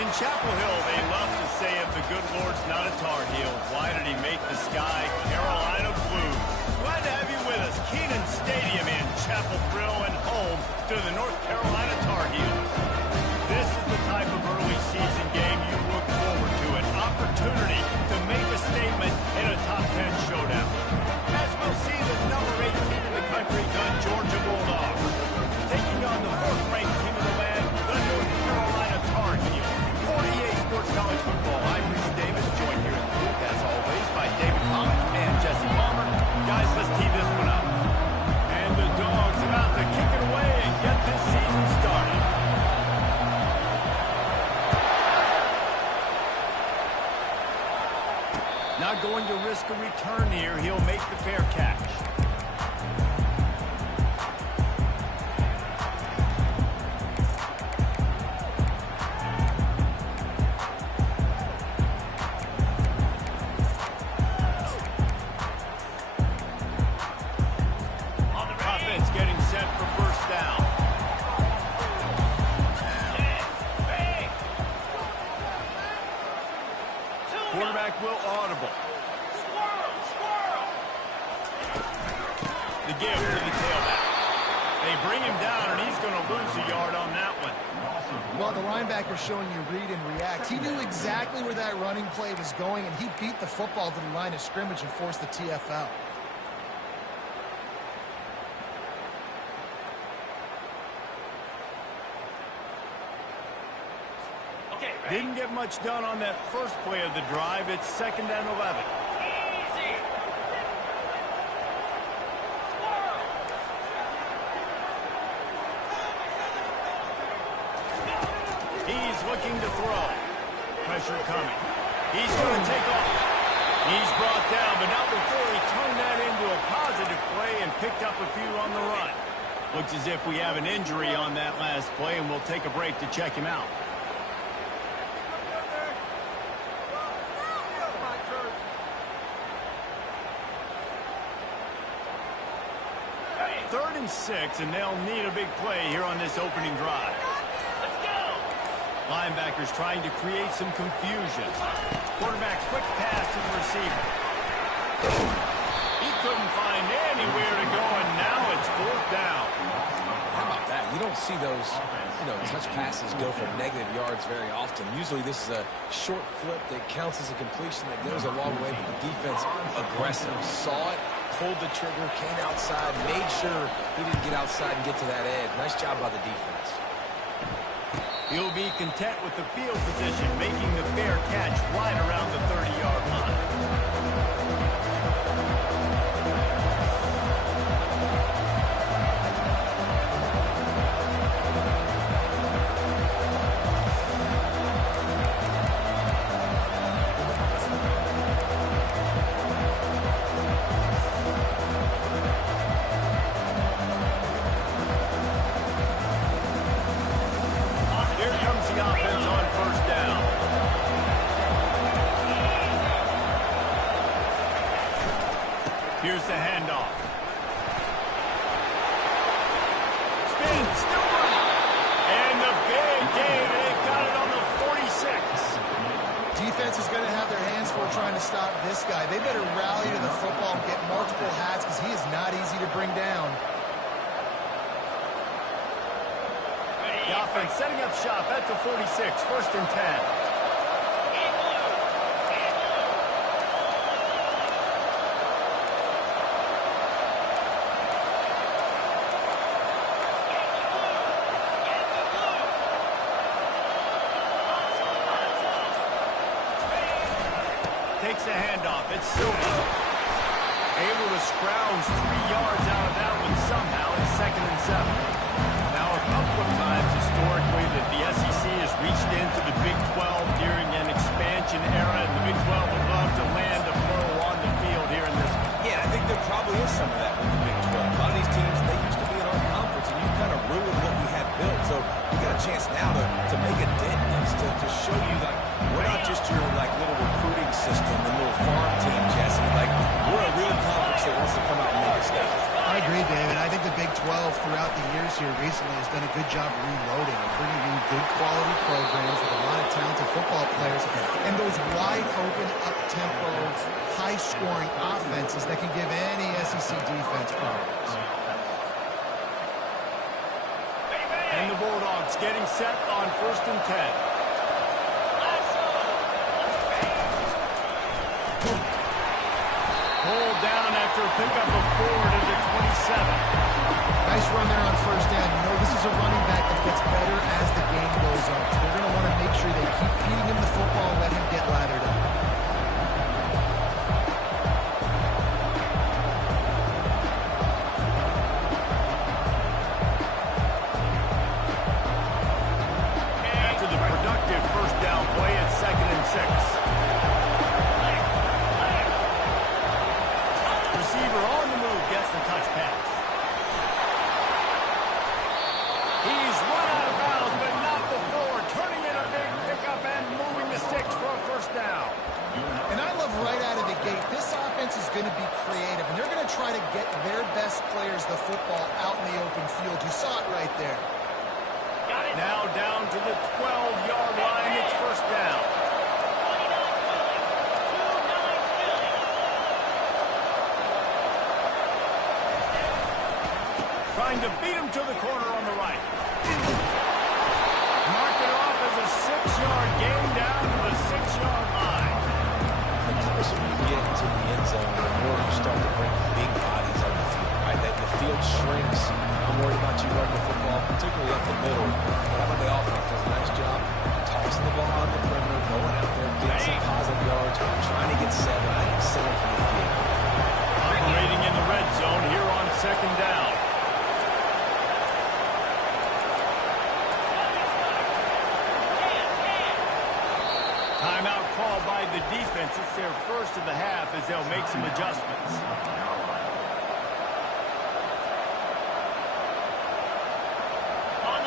In Chapel Hill, they love to say if the good Lord's not a Tar Heel, why did he make the sky Carolina blue? Glad to have you with us. Kenan Stadium in Chapel Hill and home to the North Carolina Tar Heels. This is the type of early season game you look forward to, an opportunity to make a statement in a top 10 showdown. As we'll see the number 8 team in the country, the Georgia Bulldogs, taking on the 4th-ranked team of the land, the North Carolina Tar Heels. 48 Sports College Football. I'm Reese Davis, joined here in the booth, as always, by David Pollock and Jesse Palmer. Guys, let's tee this one up. And the Dogs about to kick it away and get this season started. Not going to risk a return here. He'll make the fair catch. Offense getting set for first down. Quarterback will audible. The give to the tailback. They bring him down, and he's going to lose a yard on that one. Well, the linebacker showing you read and react. He knew exactly where that running play was going, and he beat the football to the line of scrimmage and forced the TFL. Didn't get much done on that first play of the drive. It's 2nd and 11. He's looking to throw. Pressure coming. He's going to take off. He's brought down, but not before he turned that into a positive play and picked up a few on the run. Looks as if we have an injury on that last play, and we'll take a break to check him out. Third and 6, and they'll need a big play here on this opening drive. Let's go! Linebackers trying to create some confusion. Quarterback quick pass to the receiver. He couldn't find anywhere to go, and now it's 4th down. How about that? You don't see those, touch passes go for negative yards very often. Usually this is a short flip that counts as a completion that goes a long way, but the defense aggressive. Saw it, pulled the trigger, came outside, made sure he didn't get outside and get to that edge. Nice job by the defense. He'll be content with the field position, making the fair catch right around the 30-yard line. Here's the handoff. Spin, still running. And the big gain, and they've got it on the 46. Defense is going to have their hands full trying to stop this guy. They better rally to the football and get multiple hats because he is not easy to bring down. The offense setting up shop at the 46, 1st and 10. Takes a handoff. It's Silva. Able to scrounge 3 yards out of that one somehow. It's 2nd and 7. Now, a couple of times historically that the SEC has reached into the Big 12 during an expansion era, and the Big 12 would love to land a blow on the field here in this one. Yeah, I think there probably is some of that with the Big 12. A lot of these teams, they used to be in our conference, and you kind of ruined what we had built. So we got a chance now to make a dent in this, to show you that we're not just your little recruiting system, the little farm team, Jesse. We're a real conference that wants to come out and make a statement. I agree, David. I think the Big 12 throughout the years here recently has done a good job reloading and bringing in good quality programs with a lot of talented football players and those wide-open, up-tempo, high-scoring offenses that can give any SEC defense problems. And the Bulldogs getting set on 1st and 10. Pulled down after a pickup of 4 to the 27. Nice run there on 1st down. You know this is a running back that gets better as the game goes on. So they're going to want to make sure they keep feeding him the football and let him get lathered up. After the productive 1st down play, it's 2nd and 6. Receiver on the move gets the touch pass. He's run out of bounds, but not before. Turning in a big pickup and moving the sticks for a 1st down. And I love right out of the gate, this offense is going to be creative, and they're going to try to get their best players the football out in the open field. You saw it right there. Now down to the 12-yard line. It's 1st down. Trying to beat him to the corner on the right. Mark it off as a 6-yard gain down to the 6-yard line. The closer you get to the end zone, the more you start to bring big bodies on the field, right? That the field shrinks. I'm worried about you running the football, particularly up the middle. But how about the offense? Does a nice job tossing the ball on the perimeter, going out there, getting some positive yards, trying to get 7. I think 7 from the field. Operating in the red zone here on 2nd down. Timeout called by the defense. It's their first of the half as they'll make some adjustments.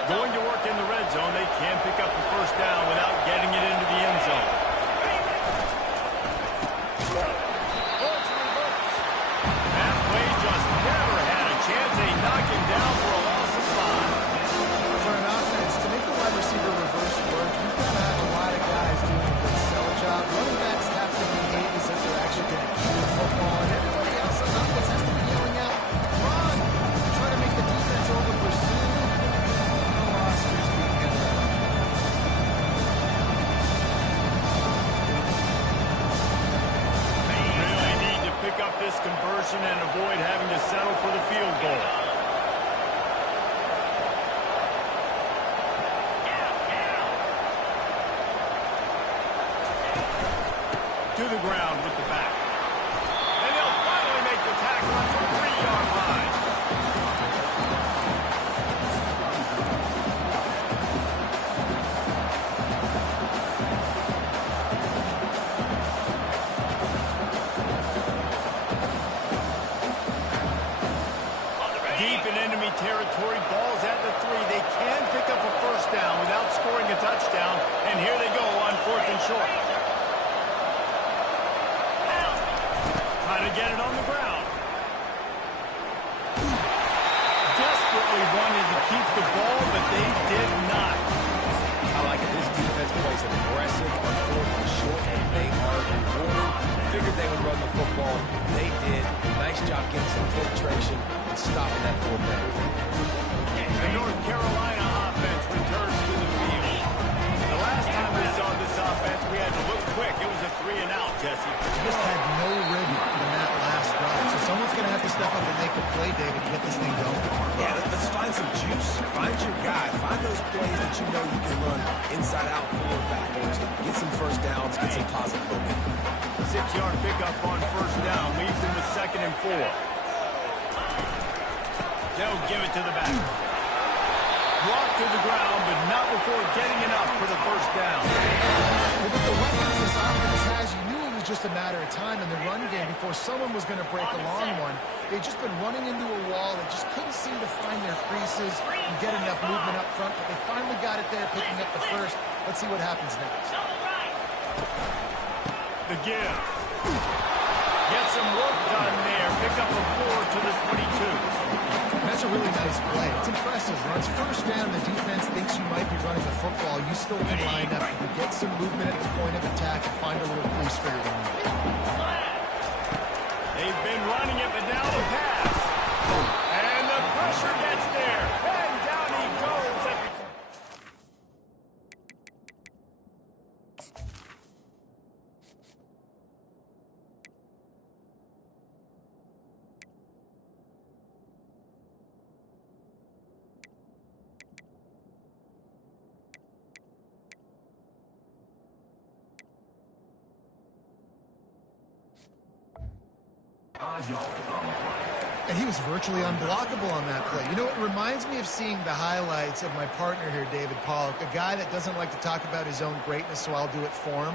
Going to work in the red zone. They can pick up the 1st down without getting it into the end zone. That play just never had a chance. They knock him down for a loss of 5. For an offense, to make the wide receiver reverse work, you've got to have a lot of guys doing a good sell job. Running backs have to behave as if they're actually going to keep the football, and everybody else on offense has to be yelling out, run! Try to make the defense over-pursue. No Oscars being given up. They really need to pick up this conversion and avoid having to settle for the field goal. To the ground with the back. And they'll finally make the tackle at the 3-yard line. Deep in enemy territory, balls at the 3. They can pick up a 1st down without scoring a touchdown. And here they go on 4th and short. Trying to get it on the ground. Desperately wanted to keep the ball, but they did not. I like it. This defense plays an aggressive on 4th and short, and they are rewarded. Figured they would run the football. They did. Nice job getting some penetration and stopping that 4th down. The North Carolina offense returns to the field. The last time we saw this offense, we had to look quick. It was a 3-and-out, Jesse. Just had no rhythm in that last drive. So someone's going to have to step up and make a play, David, to get this thing going. Yeah, let's find some juice. Find your guy. Find those plays that you know you can run inside out, forward, backwards. Get some 1st downs. Get some positive momentum. 6-yard pickup on 1st down. Leaves them with 2nd and 4. They'll give it to the back. Brought to the ground, but not before getting enough for the 1st down. Well, with the weapons this offense has, you knew it was just a matter of time in the run game before someone was going to break a long one. They'd just been running into a wall. They just couldn't seem to find their creases and get enough movement up front, but they finally got it there, picking up the 1st. Let's see what happens next. The give. Get some work done there. Pick up a 4 to the 22. That's a really nice play. It's impressive. When it's first down, the defense thinks you might be running the football. You still can line up. You can get some movement at the point of attack and find a little crease for your own. They've been running it, but now the pass. And the pressure gets there. And down he goes. And he was virtually unblockable on that play. You know, it reminds me of seeing the highlights of my partner here, David Pollock, a guy that doesn't like to talk about his own greatness, so I'll do it for him.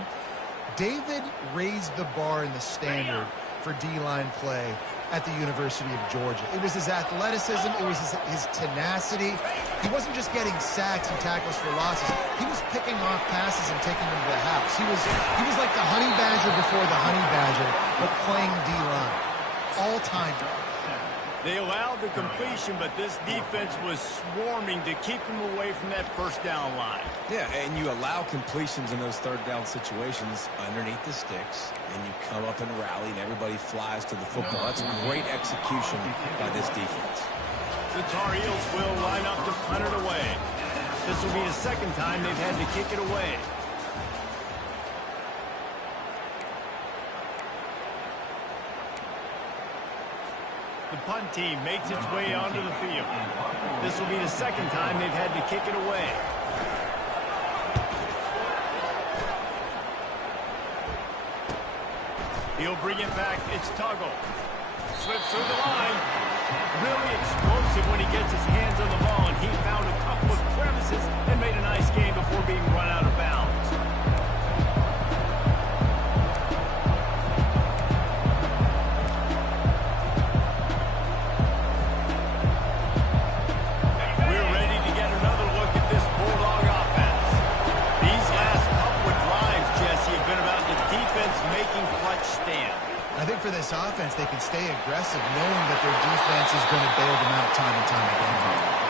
David raised the bar in the standard for D-line play at the University of Georgia. It was his athleticism. It was his tenacity. He wasn't just getting sacks and tackles for losses. He was picking off passes and taking them to the house. He was like the honey badger before the honey badger, but playing D-line. All-time. They allowed the completion, but this defense was swarming to keep them away from that first down line. Yeah, and you allow completions in those third down situations underneath the sticks, and you come up and rally, and everybody flies to the football. That's great execution by this defense. The Tar Heels will line up to punt it away. This will be the second time they've had to kick it away. The punt team makes its way onto the field. This will be the second time they've had to kick it away. He'll bring it back. It's Tuggle. Slips through the line. Really explosive when he gets his hands on the ball, and he found a couple of crevices and made a nice game before being run out of bounds. I think for this offense, they can stay aggressive knowing that their defense is going to bail them out time and time again.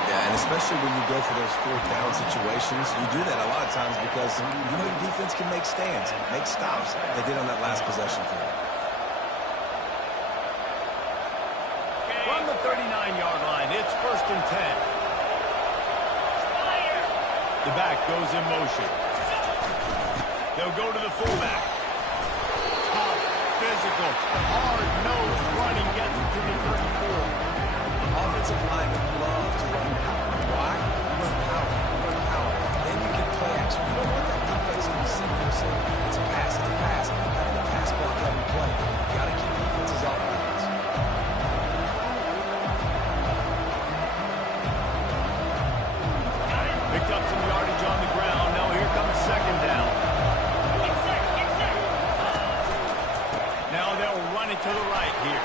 Yeah, and especially when you go for those fourth down situations, you do that a lot of times because you know your defense can make stands, make stops. They did on that last possession for them. From the 39-yard line, it's 1st and 10. The back goes in motion. They'll go to the fullback. Physical, hard-nosed running gets it to the 34. Offensive linemen love to run power. Why? Run power. Run power. Then you can play action. You don't want that defense to be sitting there saying, it's a pass, it's a pass. Having to pass block every play. You got to keep defenses off balance. Picked up some yardage on the ground. Now here comes 2nd down. Now they'll run it to the right here.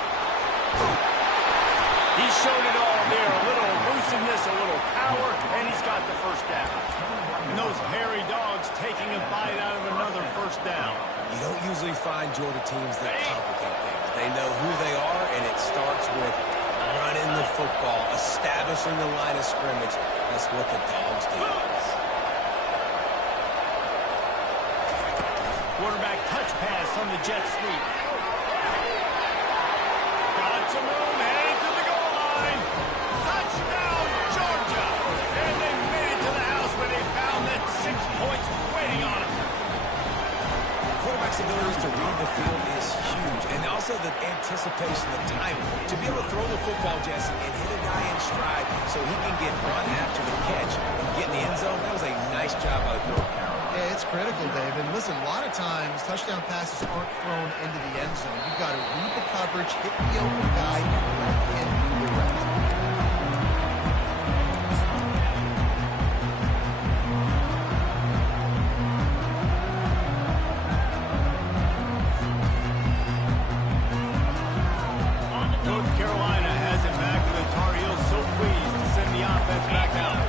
He showed it all there. A little elusiveness, a little power, and he's got the 1st down. And those hairy dogs taking a bite out of another 1st down. You don't usually find Georgia teams that complicate things. They know who they are, and it starts with running the football, establishing the line of scrimmage. That's what the dogs do. Quarterback touch pass on the jet sweep. Got some room, heading to the goal line. Touchdown, Georgia! And they made it to the house where they found that 6 points waiting on them. Quarterback's ability to read the field is huge, and also the anticipation, the timing. To be able to throw the football, Jesse, and hit a guy in stride so he can get run after the catch and get in the end zone, that was a nice job by the quarterback. Yeah, it's critical, David. Listen, a lot of times, touchdown passes aren't thrown into the end zone. You've got to read the coverage, hit the open guy, and let him do the rest. North Carolina has it back, and the Tar Heels so pleased to send the offense back out.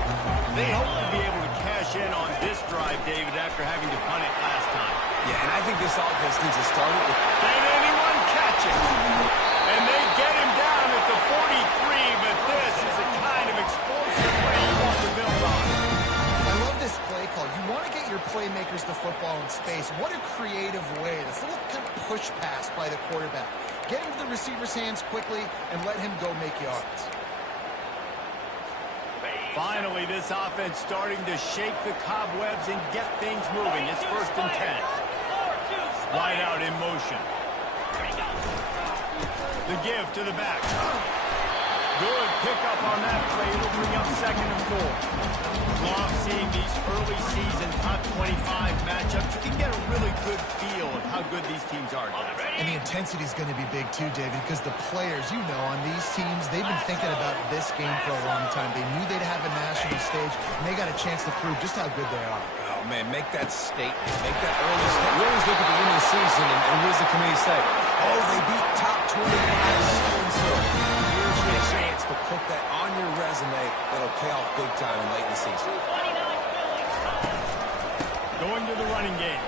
They hope to be able to cash in on this drive, David, after having to punt it last time. Yeah, and I think this offense needs to start it with... Can anyone catch it? this. What a creative way. This little kind of push pass by the quarterback. Get into the receiver's hands quickly and let him go make yards. Finally, this offense starting to shake the cobwebs and get things moving. It's 1st and 10. Wide out in motion. The give to the back. Good pickup on that play. It'll bring up 2nd and 4. Love seeing these early season top 25 matchups. You can get a really good feel of how good these teams are. And the intensity is going to be big too, David, because the players, you know, on these teams, they've been thinking about this game for a long time. They knew they'd have a national stage, and they got a chance to prove just how good they are. Oh, man, make that statement. Make that early statement. We always look at the end of the season, and what does the committee say? Oh, they beat top 25 so-and-so. Here's your chance to put that on your resume that'll pay off big time late in the season. Going to the running game.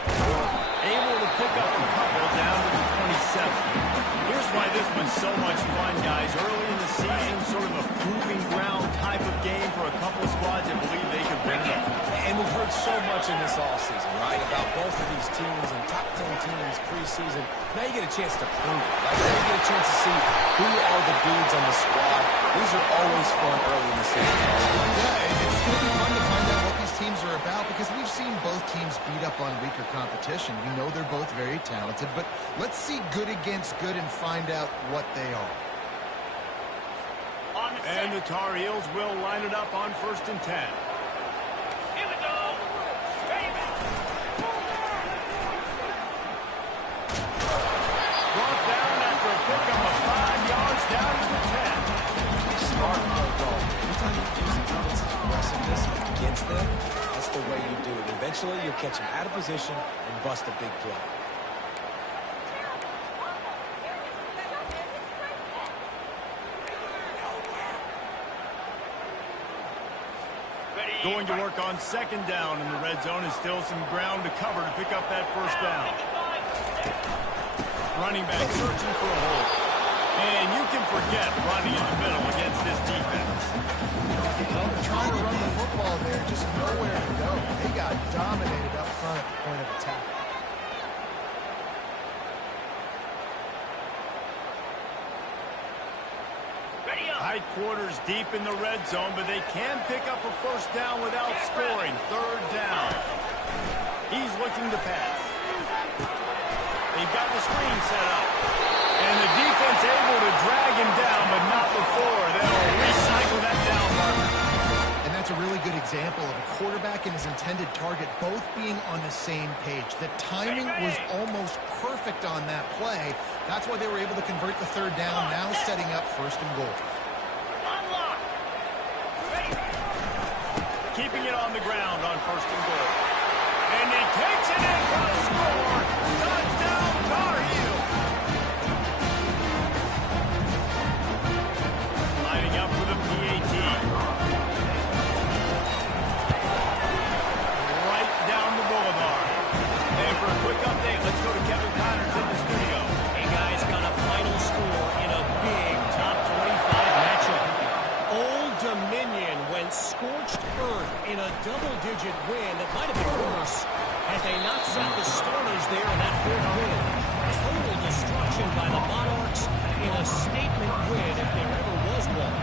Able to pick up a couple down to the 27. Here's why this one's so much fun, guys. Early in the season, sort of a proving ground type of game for a couple of squads that believe they could win it. And we've heard so much in this offseason, right, about both of these teams and top 10 teams preseason. Now you get a chance to prove it. Right? Now you get a chance to see who are the dudes on the squad. These are always fun early in the season. Yeah, it's going to be fun to find out what these teams are about because we've seen both teams beat up on weaker competition. We know they're both very talented, but let's see good against good and find out what they are. And the Tar Heels will line it up on 1st and 10. Here we go. Brought down after a pickup of 5 yards down to the 10. Smart play call. Anytime you use the defense's aggressiveness against them, that's the way you do it. Eventually, you'll catch them out of position and bust a big play. Going to work on 2nd down in the red zone and still some ground to cover to pick up that 1st down. Running back searching for a hole. And you can forget running in the middle against this defense. Well, trying to run the football there, just nowhere to go. They got dominated up front at the point of attack. Tight quarters deep in the red zone, but they can pick up a 1st down without scoring. 3rd down. He's looking to pass. They've got the screen set up. And the defense able to drag him down, but not before. They'll recycle that down marker. And that's a really good example of a quarterback and his intended target both being on the same page. The timing was almost perfect on that play. That's why they were able to convert the 3rd down, now setting up 1st and goal. Keeping it on the ground on 1st and goal. And he takes it in for the score. Touchdown, Tar Heel. Lining up for the PAT. Right down the boulevard. And for a quick update, let's go to Kevin Connors in the studio. Hey, guys, got a final score in a big top 25 matchup. Old Dominion went scorched earth in a double-digit win that might have been worse had they not sat the starters there in that 4th win. Total destruction by the Monarchs in a statement win if there ever was one.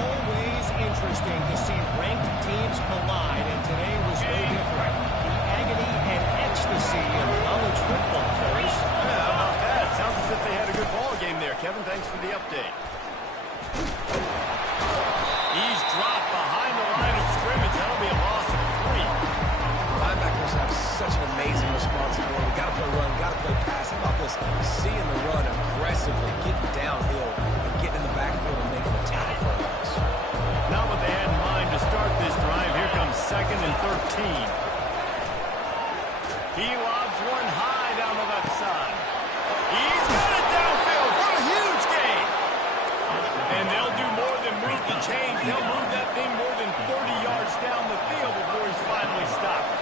Always interesting to see ranked teams collide, and today was no different. The agony and ecstasy of college football, fellas. Yeah, how about that? Sounds as if they had a good ball game there. Kevin, thanks for the update. He's dropped behind the line of scrimmage. That'll be a loss of 3. Linebackers have such an amazing responsibility. Got to play run, got to play pass. How about this? Seeing the run aggressively, getting downhill, and getting in the backfield and making a tackle for a loss. Not what they had in mind to start this drive. Here comes 2nd and 13. He lobs one high down the left side. He's got it downfield for a huge gain. And they'll do more than move the chains. They'll move that thing more than 40 yards down the field before he's finally stopped.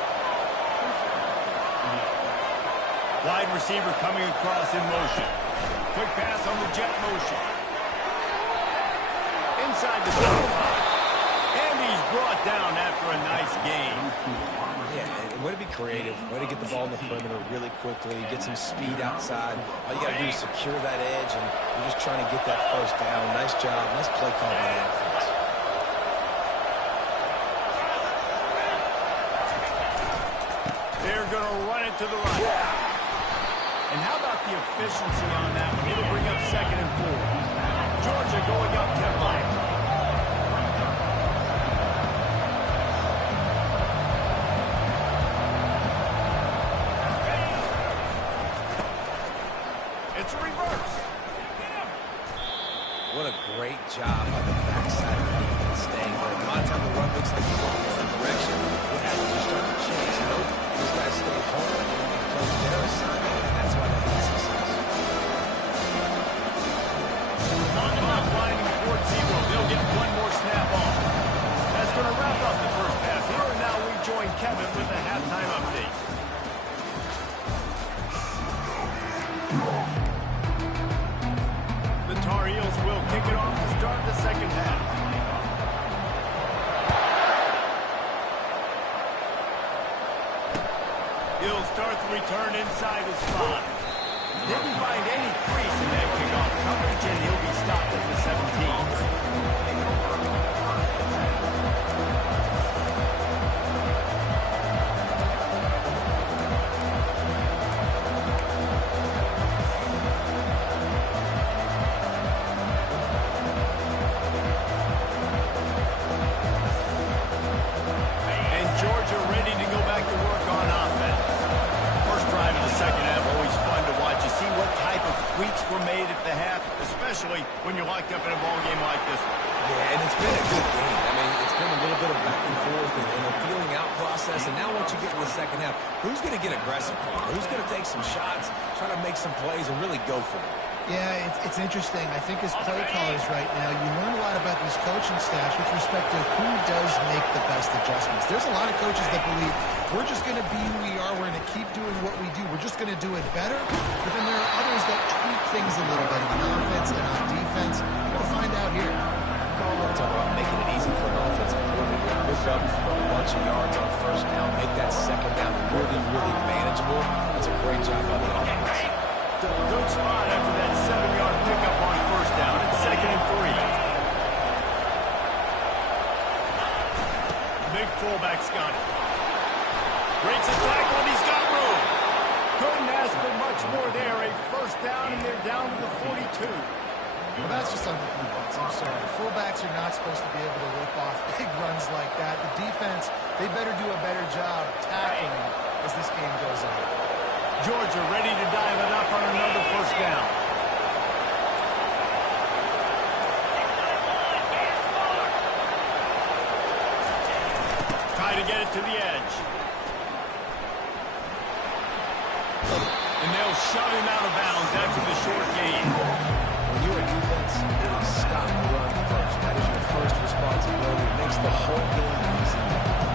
Wide receiver coming across in motion. Quick pass on the jet motion. Inside the 35. And he's brought down after a nice game. Yeah, way to be creative, way to get the ball in the perimeter really quickly, get some speed outside. All you got to do is secure that edge, and you're just trying to get that first down. Nice job. Nice play call by the offense. They're going to run it to the right. And how about the efficiency on that one? It'll bring up 2nd and 4. Georgia going up 10 line. It's a reverse. What a great job on the backside of the defense staying there. A lot of time the run looks like it's going in one direction. What happens? You start to chase. Nope. These guys stay home and play their assignment, and that's why they had success. On clock winding towards 0. They'll get one more snap off. That's going to wrap up the first half. Here and now we join Kevin with a halftime update. The Tar Heels will kick it off to start the second half. He'll start the return inside his 5. Didn't find any crease in that kickoff coverage, and he'll be stopped at the 17. Georgia ready to go back to work on offense. First drive of the second half, always fun to watch. You see what type of tweaks were made at the half, especially when you're locked up in a ball game like this one. Yeah, and it's been a good game. I mean, it's been a little bit of back and forth and a feeling out process. And now once you get in the second half, who's going to get aggressive? Who's going to take some shots, try to make some plays, and really go for it? Yeah, it's interesting. I think as play callers right now, you learn a lot about these coaching staffs with respect to who does make the best adjustments. There's a lot of coaches that believe we're just going to be who we are. We're going to keep doing what we do. We're just going to do it better. But then there are others that tweak things a little bit on offense and on defense. We'll find out here. We're talking about making it easy for an offensive coordinator to push up for a bunch of yards on first down, make that second down really, really manageable. That's a great job by the offense. Good spot after that 7-yard pickup on first down. It's 2nd and 3. Big fullback's got it. Breaks a tackle, and he's got room. Couldn't ask for much more there. A first down, and they're down to the 42. Well, that's just on the defense. I'm sorry. Fullbacks are not supposed to be able to rip off big runs like that. The defense, they better do a better job tackling as this game goes on. Georgia ready to dive it up on another first down. Try to get it to the edge. And they'll shove him out of bounds after the short gain. When you're a defense, it is stop the run first. That is your first responsibility. It makes the whole game easy.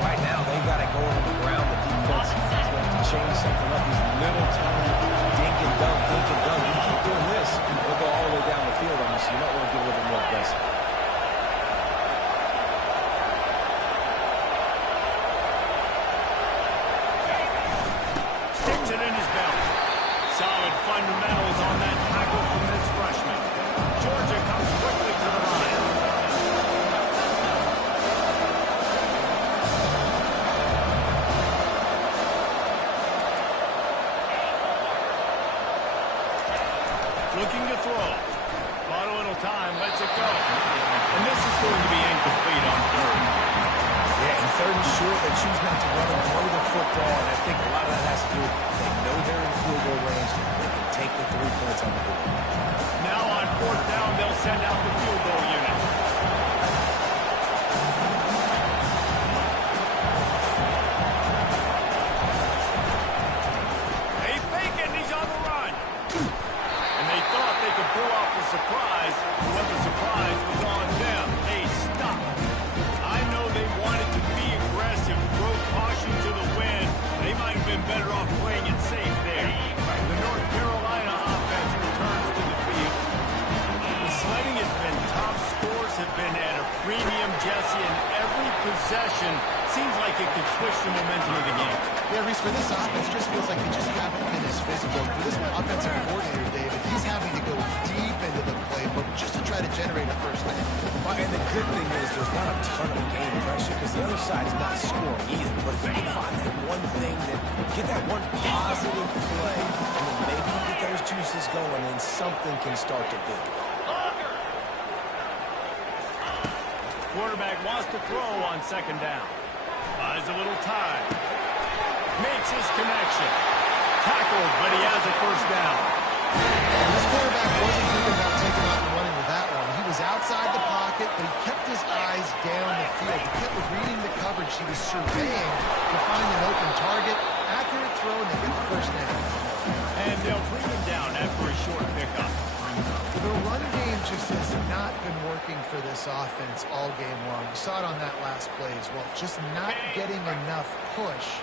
Right now, they got it going on the ground. The defense is going to change something up. These little tiny dink and dunk, dink and dunk. You keep doing this, they'll go all the way down the field on you, so you might want to get a little bit more aggressive. Sticks it in his belt. Solid fundamentals on that tackle from this freshman. Georgia comes quickly to the line. Looking to throw. Bought a little time, lets it go. And this is going to be incomplete on third. Yeah, and third and short, they choose not to run and throw the football, and I think a lot of that has to do with they know they're in field goal range. They can take the 3 points on the board. Now on fourth down, they'll send out the field goal unit. They fake it, and he's on the run. And they thought they could pull off the surprise, but the surprise was on them. They stopped. I know they wanted to be aggressive, throw caution to the wind. They might have been better off playing it safe there. The North Carolina offense returns to the field. The sledding has been tough. Scores have been at a premium, Jesse, and every every possession seems like it could switch the momentum of the game. Yeah, Reese, for this offense, just feels like they just haven't been as physical. For this offensive coordinator, David, he's having to go deep into the playbook just to try to generate a first down. And the good thing is there's not a ton of game pressure because the other side's not scoring either. But if you can find that one thing, that get that one positive play, and then maybe you get those juices going and something can start to build. Quarterback wants to throw on second down. Buys a little time. Makes his connection. Tackled, but he has a first down. This quarterback wasn't thinking about taking off and running with that one. He was outside the pocket, but he kept his eyes down the field. He kept reading the coverage. He was surveying to find an open target. Accurate throw, and they get the first down. And they'll bring him down after a short pickup. The run game just has not been working for this offense all game long. We saw it on that last play as well. Just not getting enough push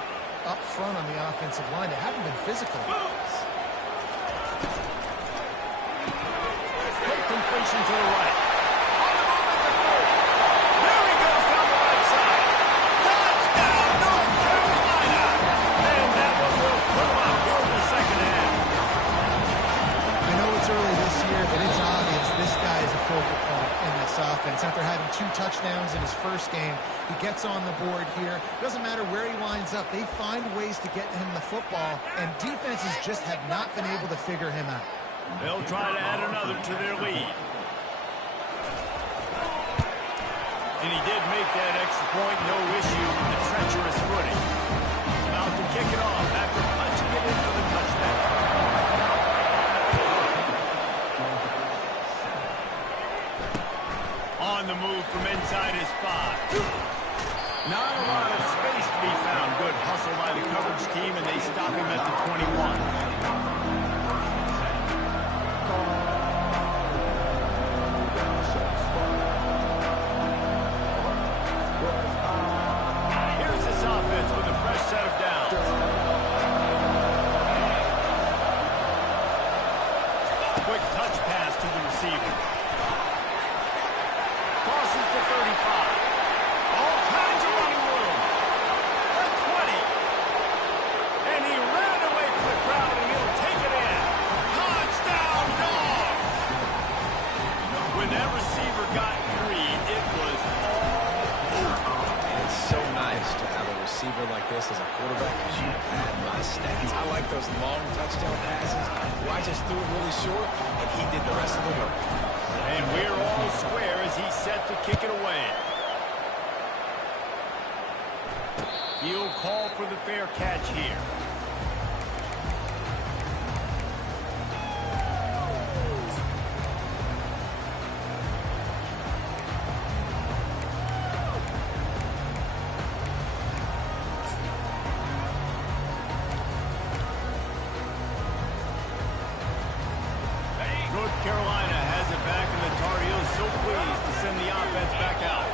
up front on the offensive line. They haven't been physical. Quick completion to the right. On the move at the goal. There he goes down the right side. Touchdown, North Carolina. And that one will put him up here in the second half. I know it's early this year, but it's obvious this guy is a focal point in this offense. After having 2 touchdowns in his first game, he gets on the board here. Doesn't matter where he lines up. They find ways to get him the football, and defenses just have not been able to figure him out. They'll try to add another to their lead. And he did make that extra point. No issue with the treacherous footing. About to kick it off after punching it in for the touchdown. On the move from inside his 5. Not a lot of space to be found. Good hustle by the coverage team, and they stop him at the 21. Here's this offense with a fresh set of downs. Quick touch pass to the receiver. Crosses the 35. All kinds of running room. The 20. And he ran away from the crowd, and he'll take it in. Touchdown, Dogs! When that receiver got free, it was all over. And it's so nice to have a receiver like this as a quarterback because you pad my stats. I like those long touchdown passes where I just threw it really short, and he did the rest of the work. And we're all square as he's set to kick it away. He'll call for the fair catch here. North Carolina has it back, and the Tar Heels so pleased to send the offense back out.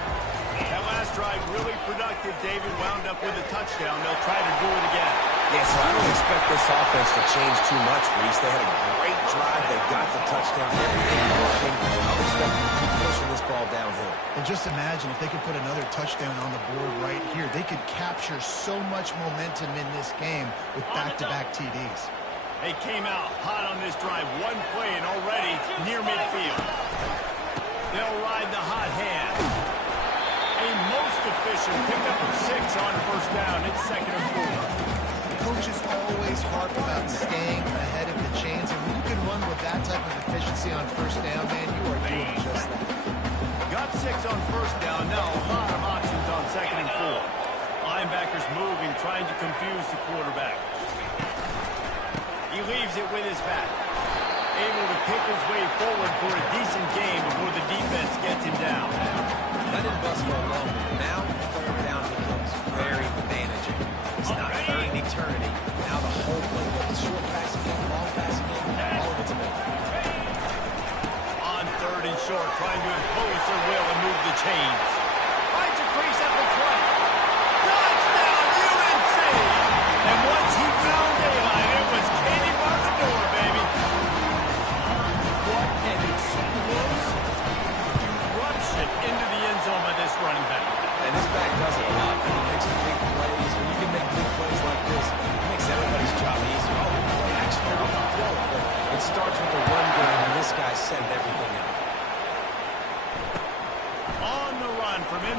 That last drive really productive. David wound up with a touchdown. They'll try to do it again. Yeah, so I don't expect this offense to change too much, Reese. They had a great drive. They got the touchdown. Everything working. I'll expect them to keep pushing this ball downhill. And just imagine if they could put another touchdown on the board right here. They could capture so much momentum in this game with back-to-back TDs. They came out hot on this drive. One play and already near midfield. They'll ride the hot hand. A most efficient pickup of 6 on first down. It's 2nd and 4. Coaches always harp about staying ahead of the chains, and when you can run with that type of efficiency on first down, man, you are doing just that. Got 6 on first down. Now a lot of options on 2nd and 4. Linebackers moving, trying to confuse the quarterback. He leaves it with his back. Able to pick his way forward for a decent game before the defense gets him down. Let him bust for a long one. Now, third down becomes very manageable. It's not third in eternity. Now the whole playbook is short pass again, long pass again, all of it's available. On 3rd and short, trying to impose their will and move the chains. Finds a crease at the 20. Touchdown, UNC! And once he found daylight, it was Katie bar the door, baby. What an explosive eruption into the end zone by this running back. And this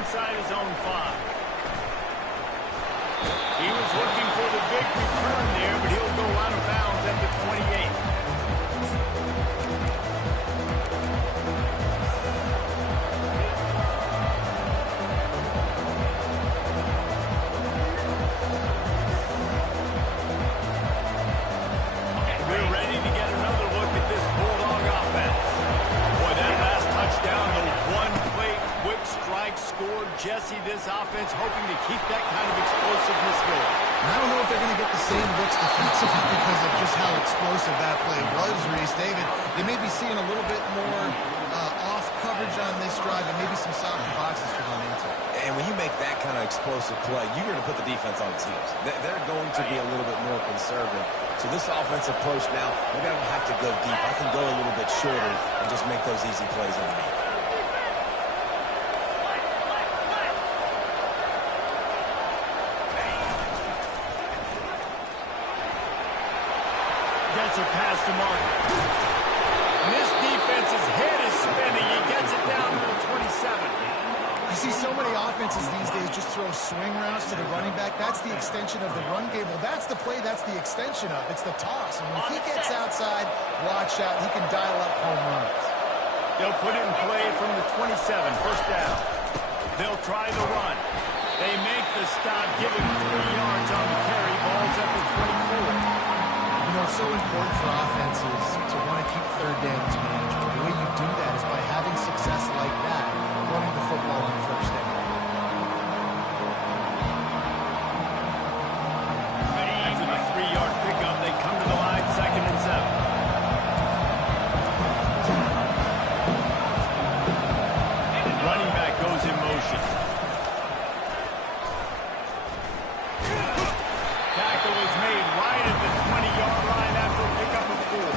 inside his own 5. He was looking for the big return there, but he'll go out of bounds at the 28. We're ready to get another look at this Bulldog offense. Boy, that last touchdown, the one-play quick strike scored. Jesse, this offense hoping to keep that kind of explosiveness going. And I don't know if they're going to get the same looks defensively because of just how explosive that play was, Reese. David, they may be seeing a little bit more off coverage on this drive and maybe some softer boxes to run into. And when you make that kind of explosive play, you're going to put the defense on its heels. They're going to be a little bit more conservative. So this offensive approach now, maybe I don't have to go deep. I can go a little bit shorter and just make those easy plays on me. Gets it past the mark. And this defense's head is spinning. He gets it down to the 27. You see so many offenses these days just throw swing routes to the running back. That's the extension of the run game. Well, that's the play. That's the extension of. It's the toss. And when he gets outside, watch out. He can dial up home runs. They'll put it in play from the 27. First down. They'll try the run. They make the stop, giving 3 yards on the carry. Ball's at the 24. You know, it's so important for offenses to want to keep third downs manageable. The way you do that is by having success like that, running the football on first down. After the 3-yard pickup, they come to the line, 2nd and 7. Running back goes in motion. Tackle was made right at the 20-yard line after a pickup of 4.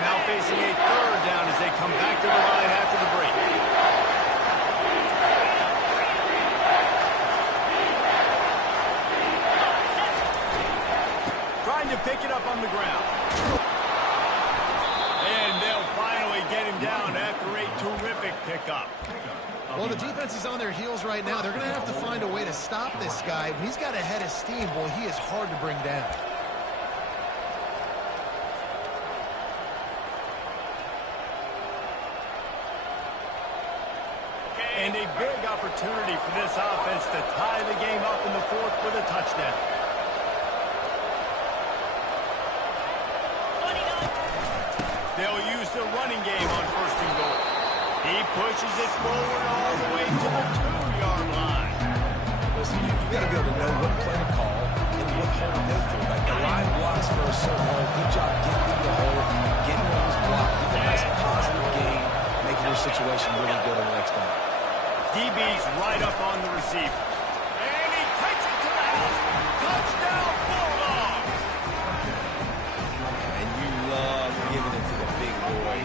Now facing a 3rd down as they come back to the line after the break. Trying to pick it up on the ground. And they'll finally get him down after a terrific pickup. Well, the defense is on their heels right now. They're going to have to find a way to stop this guy. When he's got a head of steam, boy, he is hard to bring down. And a big opportunity for this offense to tie the game up in the 4th with a touchdown. They'll use the running game on 1st and goal. He pushes it forward all the way to the 2-yard line. Listen, you got to be able to know what play to call and what hole to go through. Like the line blocks for a certain hole. Good job getting through the hole, getting what was blocked, with a nice positive gain, making your situation really good on the next time. DB's right up on the receiver. And he takes it to the house. Touchdown, Bulldogs! And you love giving it to the big boy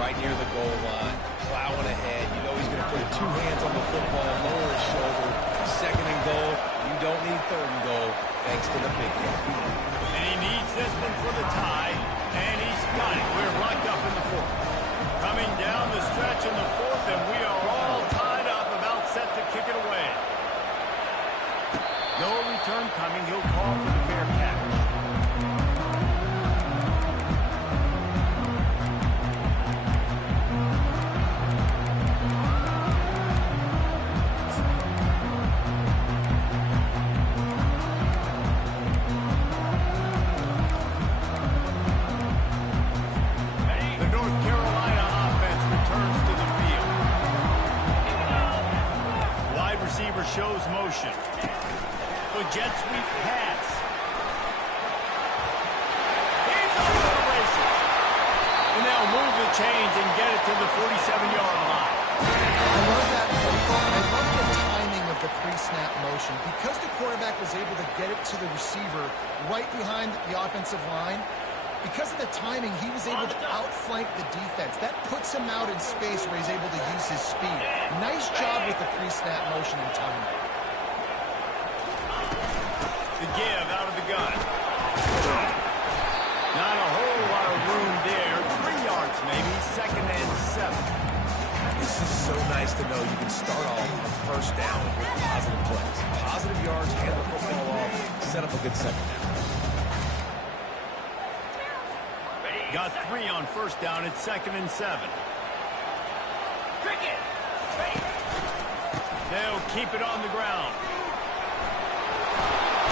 right near the goal line, plowing ahead. You know he's going to put 2 hands on the football, lower his shoulder. 2nd and goal. You don't need 3rd and goal, thanks to the big guy. And he needs this one for the tie, and he's got it. We're locked up in the 4th. Coming down the stretch in the 4th, and we are all tied up, about set to kick it away. No return coming. He'll call for the fair catch. The North Carolina offense returns to the field. Wide receiver shows motion. The jet sweep pass. He's off to the races. And they'll move the chains and get it to the 47-yard line. I love that play call. I love the timing of the pre-snap motion. Because the quarterback was able to get it to the receiver right behind the offensive line, because of the timing, he was able to outflank the defense. That puts him out in space where he's able to use his speed. Nice job with the pre-snap motion and timing. The give out of the gun. Not a whole lot of room there. 3 yards maybe. 2nd and 7. This is so nice to know you can start off on first down with positive plays. Positive yards, hand the football off, set up a good second down. Got 3 on first down. It's 2nd and 7. They'll keep it on the ground.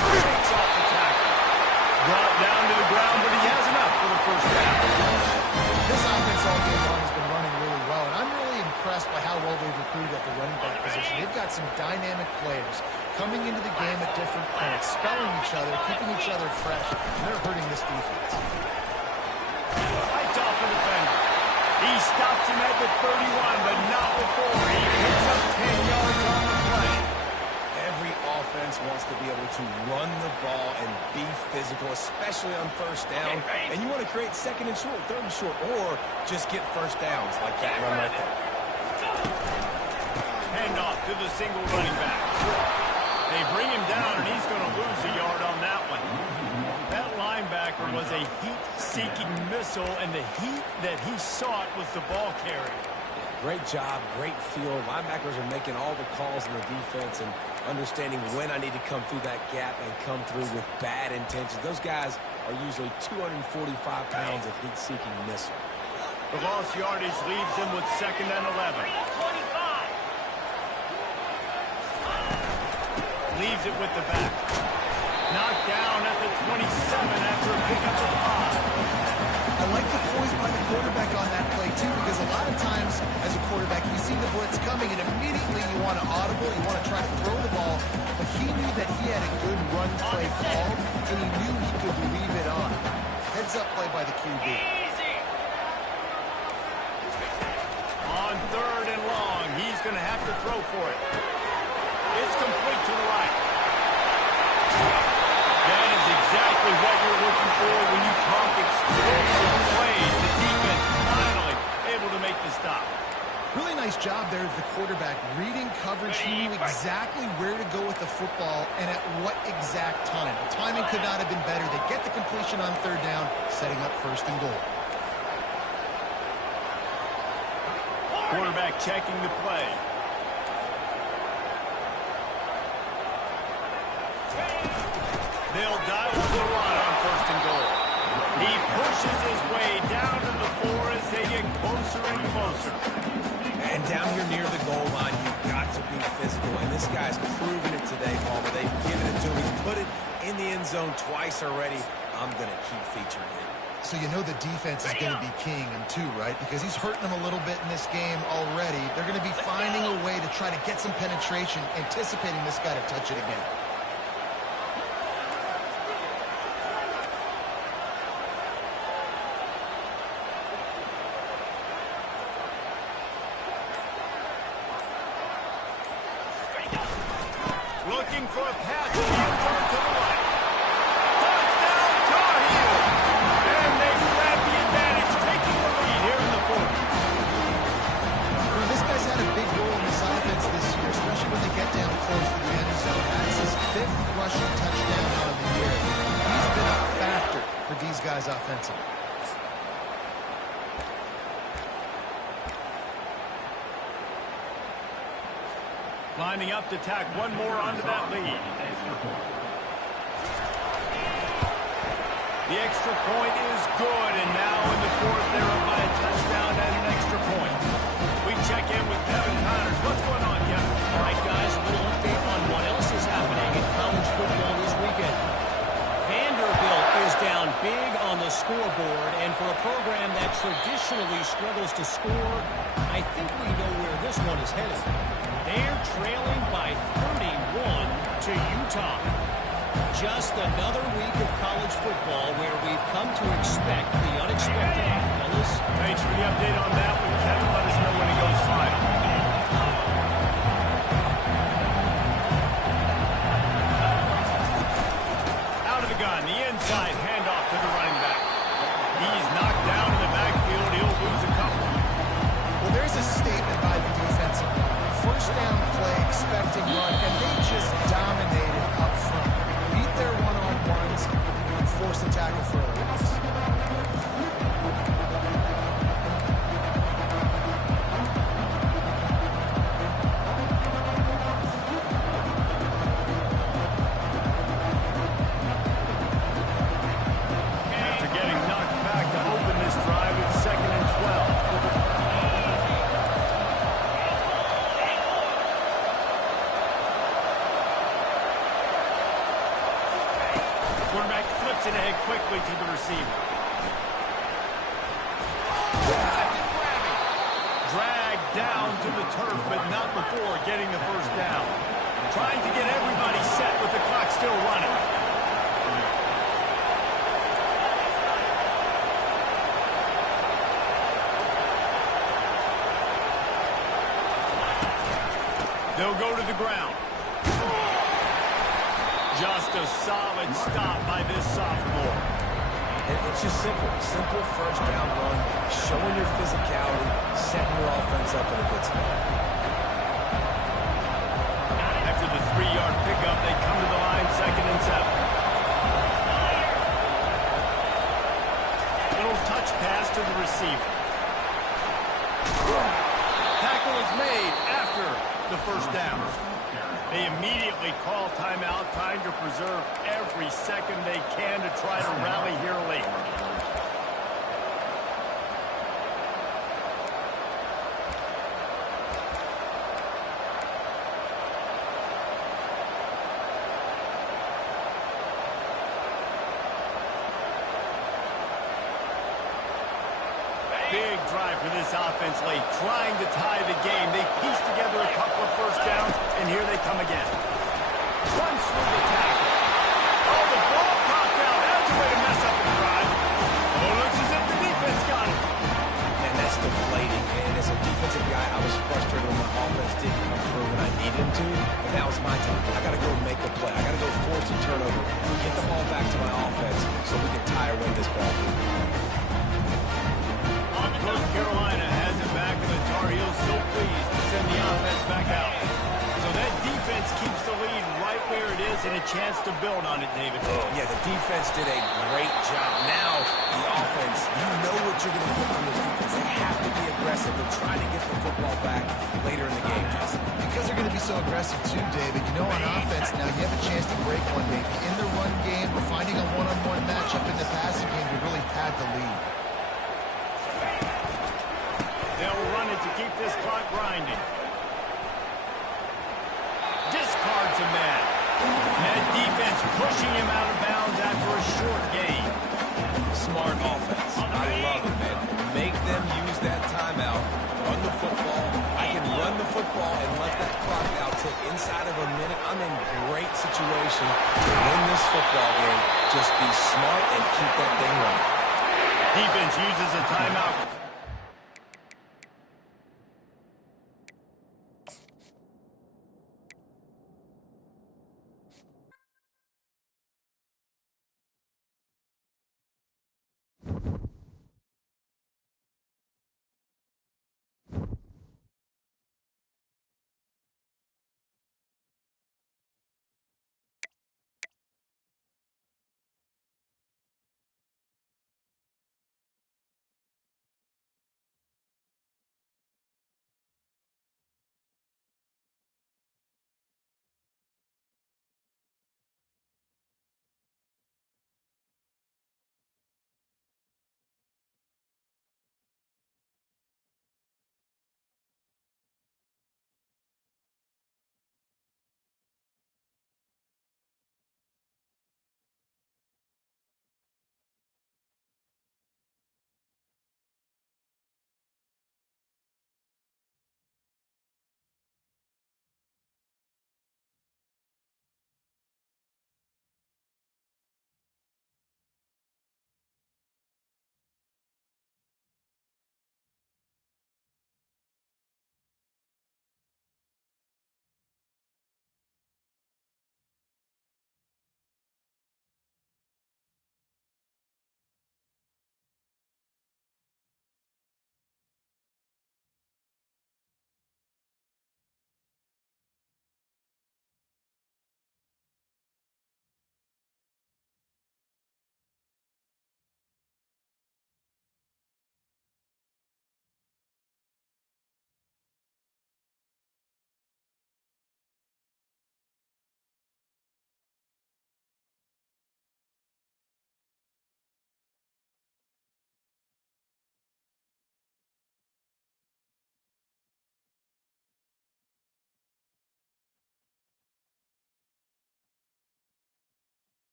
Takes off the tackle. Brought down to the ground, but he has enough for the first down. This offense all game long has been running really well, and I'm really impressed by how well they've recruited at the running back position. They've got some dynamic players coming into the game at different points, spelling each other, keeping each other fresh, and they're hurting this defense. Fights off the defender. He stops him at the 31, but not before. He picks up 10 yards on the play. Every offense wants to be able to run the ball and be physical, especially on first down. And you want to create 2nd and short, 3rd and short, or just get first downs like that run right there. Handoff to the single running back. They bring him down, and he's going to lose a yard on that one. That linebacker was a heat-seeking missile, and the heat that he sought was the ball carrier. Great job, great feel. Linebackers are making all the calls in the defense and understanding when I need to come through that gap and come through with bad intentions. Those guys are usually 245 pounds of heat-seeking missile. The lost yardage leaves him with 2nd and 11. Leaves it with the back. Knocked down at the 27 after a pickup of 5. I like the poise by the quarterback on that play, too, because a lot of times, as a quarterback, you see the blitz coming, and immediately you want to audible, you want to try to throw the ball, but he knew that he had a good run play call, and he knew he could leave it on. Heads-up play by the QB. On 3rd and long, he's going to have to throw for it. It's complete to the right. That is exactly what you're looking for when you talk explosive plays. The defense finally able to make the stop. Really nice job there of the quarterback reading coverage. He knew exactly where to go with the football and at what exact time. The timing could not have been better. They get the completion on 3rd down, setting up 1st and goal. Quarterback checking the play. They'll dial up the run on 1st and goal. He pushes his way down to the 4 as they get closer and closer. And down here near the goal line, you've got to be physical. And this guy's proven it today, Palmer. They've given it to him. He's put it in the end zone twice already. I'm going to keep featuring him. So you know the defense is going to be keying him too, right? Because he's hurting them a little bit in this game already. They're going to be finding a way to try to get some penetration, anticipating this guy to touch it again. Looking for a pass in the end zone to the right. Touchdown, Tar Heels! And they grab the advantage, taking the lead here in the 4th. Well, this guy's had a big role in this offense this year, especially when they get down close to the end zone. That's his 5th rushing touchdown on the year. He's been a factor for these guys offensively. Lining up to tack one more onto that lead. The extra point is good, and now in the 4th, they're up by a touchdown and an extra point. We check in with Kevin Connors. What's going on, Kevin? All right, guys, a little update on what else is happening in college football this weekend. Vanderbilt is down big on the scoreboard, and for a program that traditionally struggles to score, I think we know where this one is headed. They're trailing by 31 to Utah. Just another week of college football where we've come to expect the unexpected. Fellas, Thanks for the update on that one, Kevin. Let us know when it goes final. run, and they just dominated up front. Beat their one-on-ones and forced the tackle for a loss. After getting knocked back to open this drive, it's 2nd and 12. Quarterback flips it ahead quickly to the receiver. Dragged down to the turf, but not before getting the first down. Trying to get everybody set with the clock still running. They'll go to the ground. Just a solid stop by this sophomore. It's just simple. Simple first down run, showing your physicality, setting your offense up in a good spot. After the 3-yard pickup, they come to the line, 2nd and 7. Little touch pass to the receiver. Tackle is made after the first down. They immediately call timeout, trying to preserve every second they can to try to rally here late. Big drive for this offense late, trying to tie the game. They piece together a couple of first downs, and here they come again. Runs through the tackle. Oh, the ball popped out. That's a way to mess up the drive. Oh, looks as if the defense got it. Man, that's deflating. And as a defensive guy, I was frustrated when my offense didn't come through when I needed him to. But now it's my time. I got to go make a play. I got to go force a turnover, get the ball back to my offense so we can tie or win this ball game. North Carolina has it back, and the Tar Heels so pleased to send the offense back out. So that defense keeps the lead right where it is and a chance to build on it, David. Yeah, the defense did a great job. Now, the offense, you know what you're going to get from this defense. They have to be aggressive and try to get the football back later in the game, Justin. Because they're going to be so aggressive too, David. You know, on offense now, you have a chance to break one, maybe in the run game or finding a one-on-one matchup in the passing game to really pad the lead. They'll run it to keep this clock grinding. Discards a man. That defense pushing him out of bounds after a short gain. Smart offense. I love it, man. Make them use that timeout. Run the football. I can run the football and let that clock out tick inside of a minute. I'm in great situation to win this football game. Just be smart and keep that thing running. Defense uses a timeout.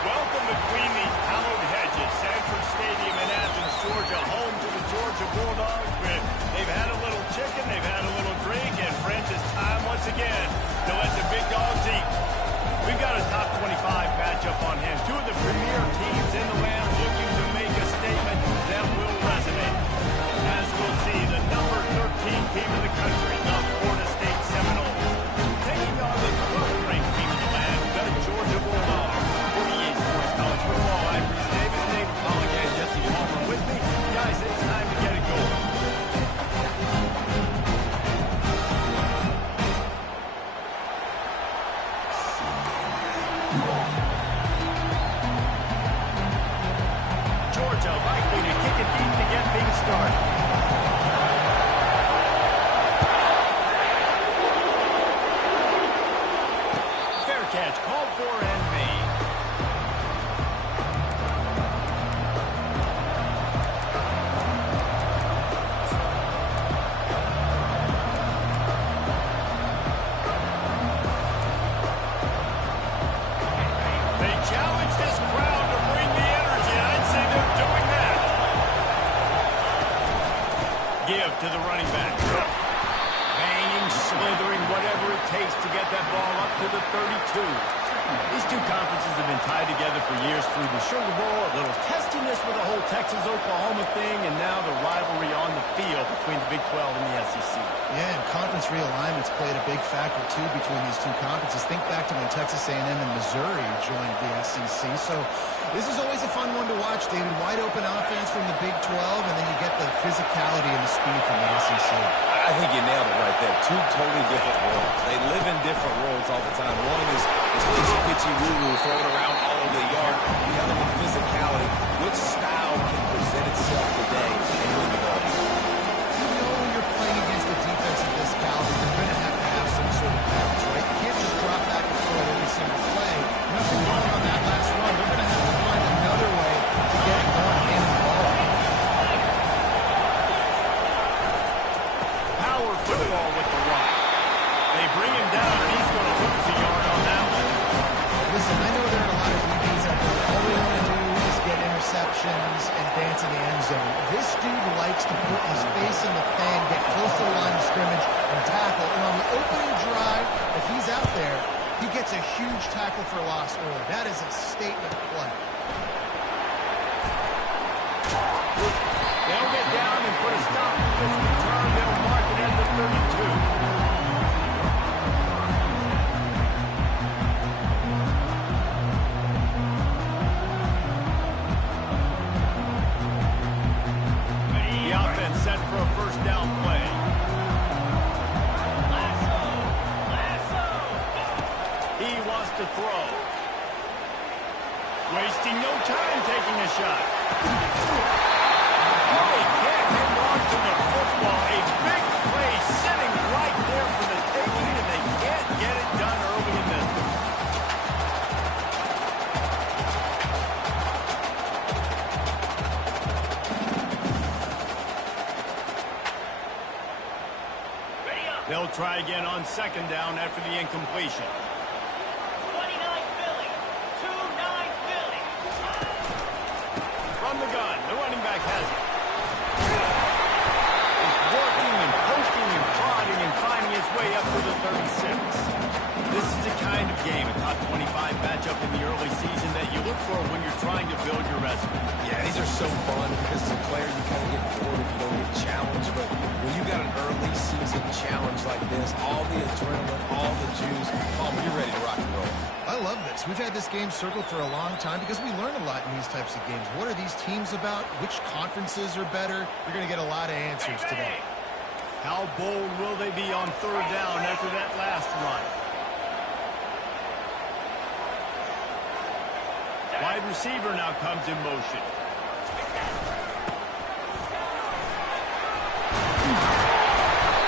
Welcome between these hallowed hedges. Sanford Stadium in Athens, Georgia, home to the Georgia Bulldogs. They've had a little chicken, they've had a little drink, and friends, it's time once again to let the big dogs eat. We've got a top 25 matchup on hand. Two of the premier teams in the land looking to make a statement that will resonate. As we'll see, the number 13 team in the country, the Florida State Seminoles, taking on the 12th ranked team in the land, the Georgia Bulldogs. For EA Sports College Football, I'm Reese Davis, Nate Pollock, and Jesse Palmer with me. Guys, it's time to get it going. Georgia likely to kick it deep to get things started. Fair catch called for and made. They challenge this crowd to bring the energy, and I'd say they're doing that. Give to the running back. Banging, slithering, whatever it takes to get that ball up to the 32. These two conferences have been tied together for years through the Sugar Bowl, a little testiness with the whole Texas-Oklahoma thing, and now the rivalry on the field between the Big 12 and the SEC. Yeah, and conference realignments played a big factor, too, between these two conferences. Think back to when Texas A&M and Missouri joined the SEC. So this is always a fun one to watch, David. Wide open offense from the Big 12, and then you get the physicality and the speed from the SEC. I think you nailed it right there. Two totally different worlds. They live in different worlds all the time. One is pitchy woo-woo, throwing around all over the yard. The other one, physicality. Which style can present itself today and win the ball? You know when you're playing against a defense of this caliber, you're going to have some sort of balance, right? You can't just drop back and throw it every single play. Nothing wrong on that last run. They're going to have to find another way to get it going in the ball. Power football with the run. They bring him down, and he's going to lose a yard on that one. Listen, I know there are a lot of DBs out there. All they want to do is get interceptions and dance in the end zone. This dude likes to put his face in the thing, get close to the line of scrimmage, and tackle. And on the opening drive, if he's out there, he gets a huge tackle for loss early. That is a statement play. They'll get down and put a stop to this return. They'll mark it at the 32. The offense set for a first down play. He wants to throw. Wasting no time taking a shot. Oh, he can't hang on to the football. A big play sitting right there for the taking, and they can't get it done early in this one. They'll They'll try again on second down after the incompletion. 29 Philly. 2-9 Philly. From the gun, the running back has it. He's working and poking and prodding and finding his way up to the 36. This is the kind of game, a top 25 matchup in the early season that you look for when you're trying to build your resume. Yeah, these are so fun because as a player you kind of get bored if you don't get challenged. But when you got an early season challenge like this, all the adrenaline, all the juice, you're ready to rock and roll. I love this. We've had this game circled for a long time because we learn a lot in these types of games. What are these teams about? Which conferences are better? You're going to get a lot of answers today. How bold will they be on third down after that last run? Wide receiver now comes in motion.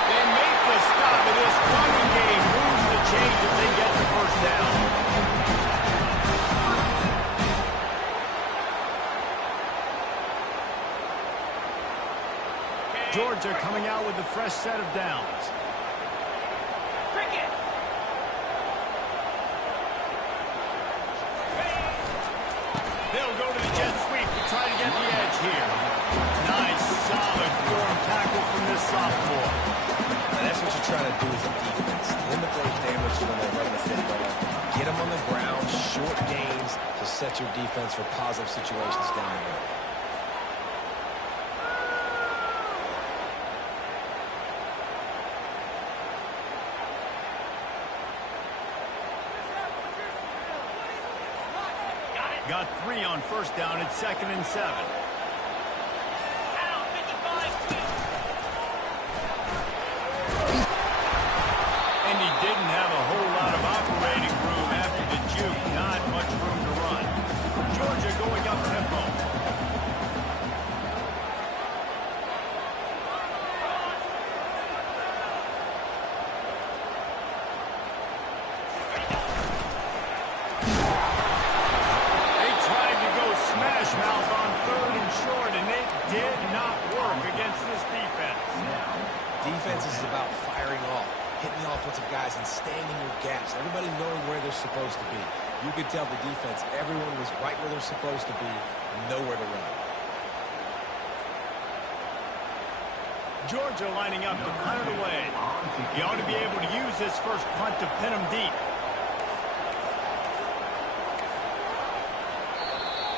They make the stop, and this running game moves the chains as they get the first down. Georgia coming out with a fresh set of downs. They'll go to the jet sweep to try to get the edge here. Nice, solid form tackle from this sophomore. And that's what you're trying to do as a defense. Limit those damage when they're running the football. Get them on the ground, short gains to set your defense for positive situations down the road. Got 3 on first down at 2nd and 7. And he didn't have a whole lot of operating room after the juke. Not much room to run. Georgia going up tempo. Mouth on 3rd and short, and it did not work against this defense. Defense is about firing off, hitting the offensive guys, and staying in your gaps. Everybody knowing where they're supposed to be. You could tell the defense, everyone was right where they're supposed to be, nowhere to run. Georgia lining up to punt it away. He ought to be able to use this first punt to pin him deep.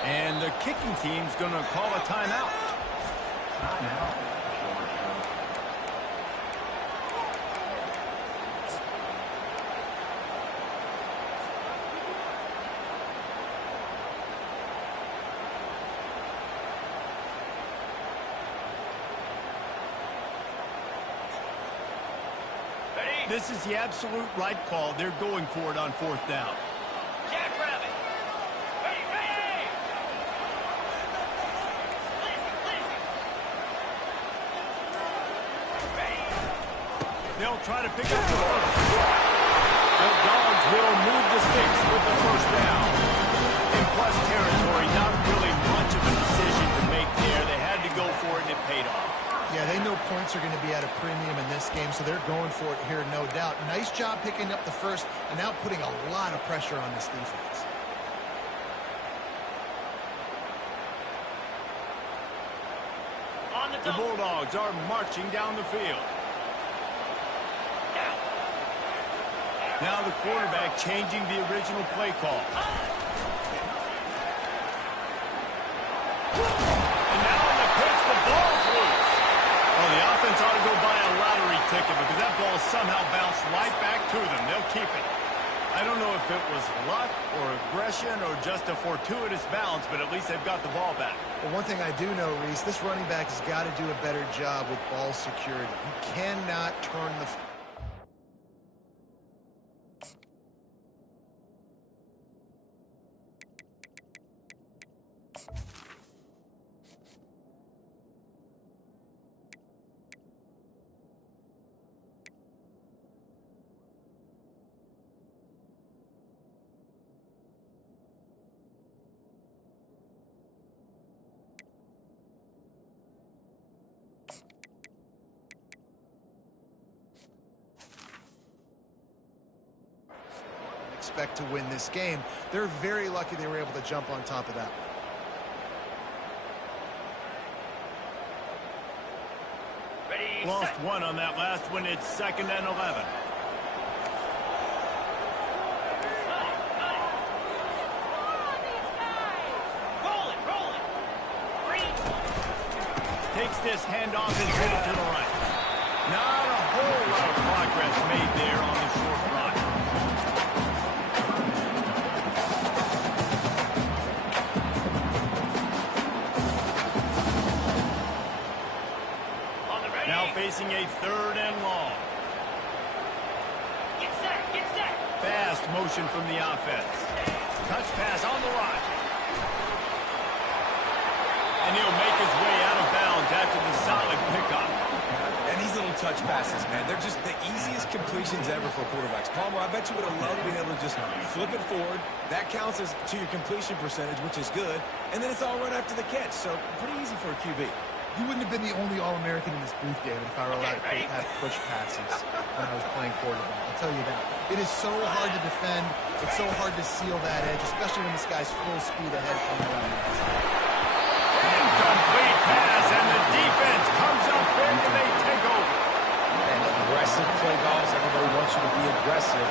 And the kicking team's going to call a timeout. This is the absolute right call. They're going for it on 4th down. They'll try to pick up the first. The Dogs will move the sticks with the first down. In plus territory, not really much of a decision to make there. They had to go for it, and it paid off. Yeah, they know points are going to be at a premium in this game, so they're going for it here, no doubt. Nice job picking up the first and now putting a lot of pressure on this defense. The Bulldogs are marching down the field. Now the quarterback changing the original play call. And now in the pitch, the ball's loose. Well, the offense ought to go buy a lottery ticket because that ball somehow bounced right back to them. They'll keep it. I don't know if it was luck or aggression or just a fortuitous bounce, but at least they've got the ball back. Well, one thing I do know, Reese, this running back has got to do a better job with ball security. You cannot turn the... expect to win this game. They're very lucky they were able to jump on top of that. Lost one on that last one. It's 2nd and 11. Takes this handoff and hit it to the right. Not a whole lot of progress made there on the short run. Now facing a 3rd and long. Get set, get set. Fast motion from the offense. Touch pass on the line. And he'll make his way out of bounds after the solid pickup. And these little touch passes, man, they're just the easiest completions ever for quarterbacks. Palmer, I bet you would have loved being able to just flip it forward. That counts as to your completion percentage, which is good. And then it's all right after the catch, so pretty easy for a QB. You wouldn't have been the only All-American in this booth, David, if I were allowed to have push passes when I was playing quarterback. I'll tell you that. It is so hard to defend. It's so hard to seal that edge, especially when this guy's full speed ahead coming around the outside. Incomplete pass, and the defense comes up big and they take over. And aggressive play calls, everybody wants you to be aggressive.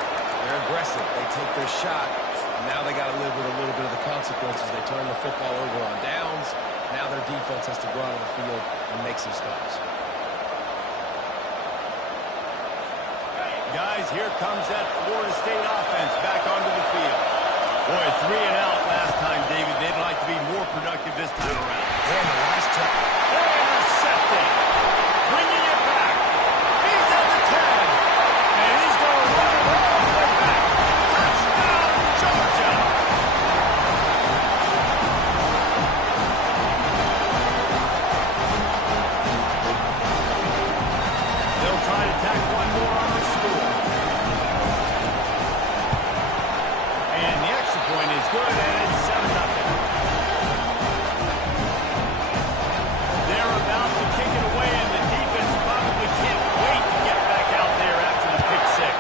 They're aggressive. They take their shot. Now they got to live with a little bit of the consequences. They turn the football over on downs. Now their defense has to go out on the field and make some stops. Guys, here comes that Florida State offense back onto the field. Boy, 3 and out last time, David. They'd like to be more productive this time around. And the last time. Intercepted. Bringing it back. He's at the 10. And he's going to run it all the way back. Touchdown, Georgia. They'll try to tack one more on the score. And the extra point is good, and it's 7-0. They're about to kick it away, and the defense probably can't wait to get back out there after the pick six.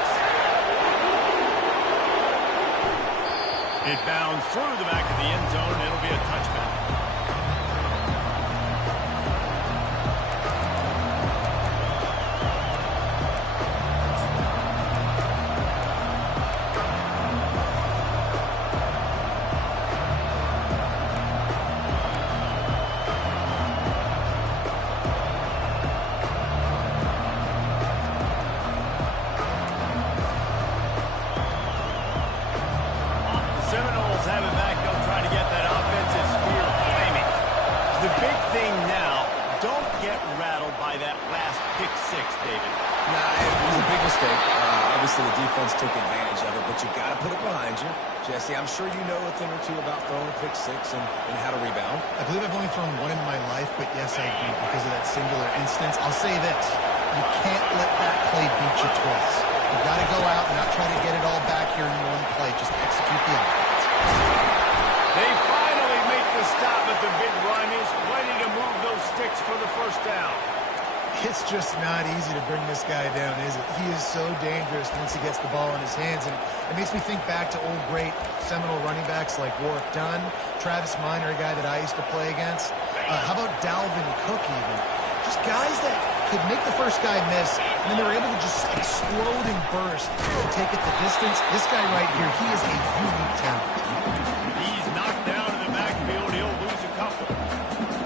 It bounds through the back of the end zone, and it'll be a touchback. Seminoles have it back. They'll try to get that offensive spear flaming. The big thing now, don't get rattled by that last pick six, David. Nah, it was a big mistake. Obviously, the defense took advantage of it, but you got to put it behind you. Jesse, I'm sure you know a thing or two about throwing a pick six and how to rebound. I believe I've only thrown one in my life, but yes, I agree because of that singular instance. I'll say this. You can't let that play beat you twice. You've got to go out and not try to get it all back here in one play. Just execute the offense. They finally make the stop, but the big run is plenty to move those sticks for the first down. It's just not easy to bring this guy down, is it? He is so dangerous once he gets the ball in his hands, and it makes me think back to old great Seminole running backs like Warwick Dunn, Travis Minor, a guy that I used to play against. How about Dalvin Cook even? Just guys that could make the first guy miss, and then they were able to just explode and burst and take it the distance. This guy right here, he is a unique talent. He's knocked down in the backfield. He'll lose a couple.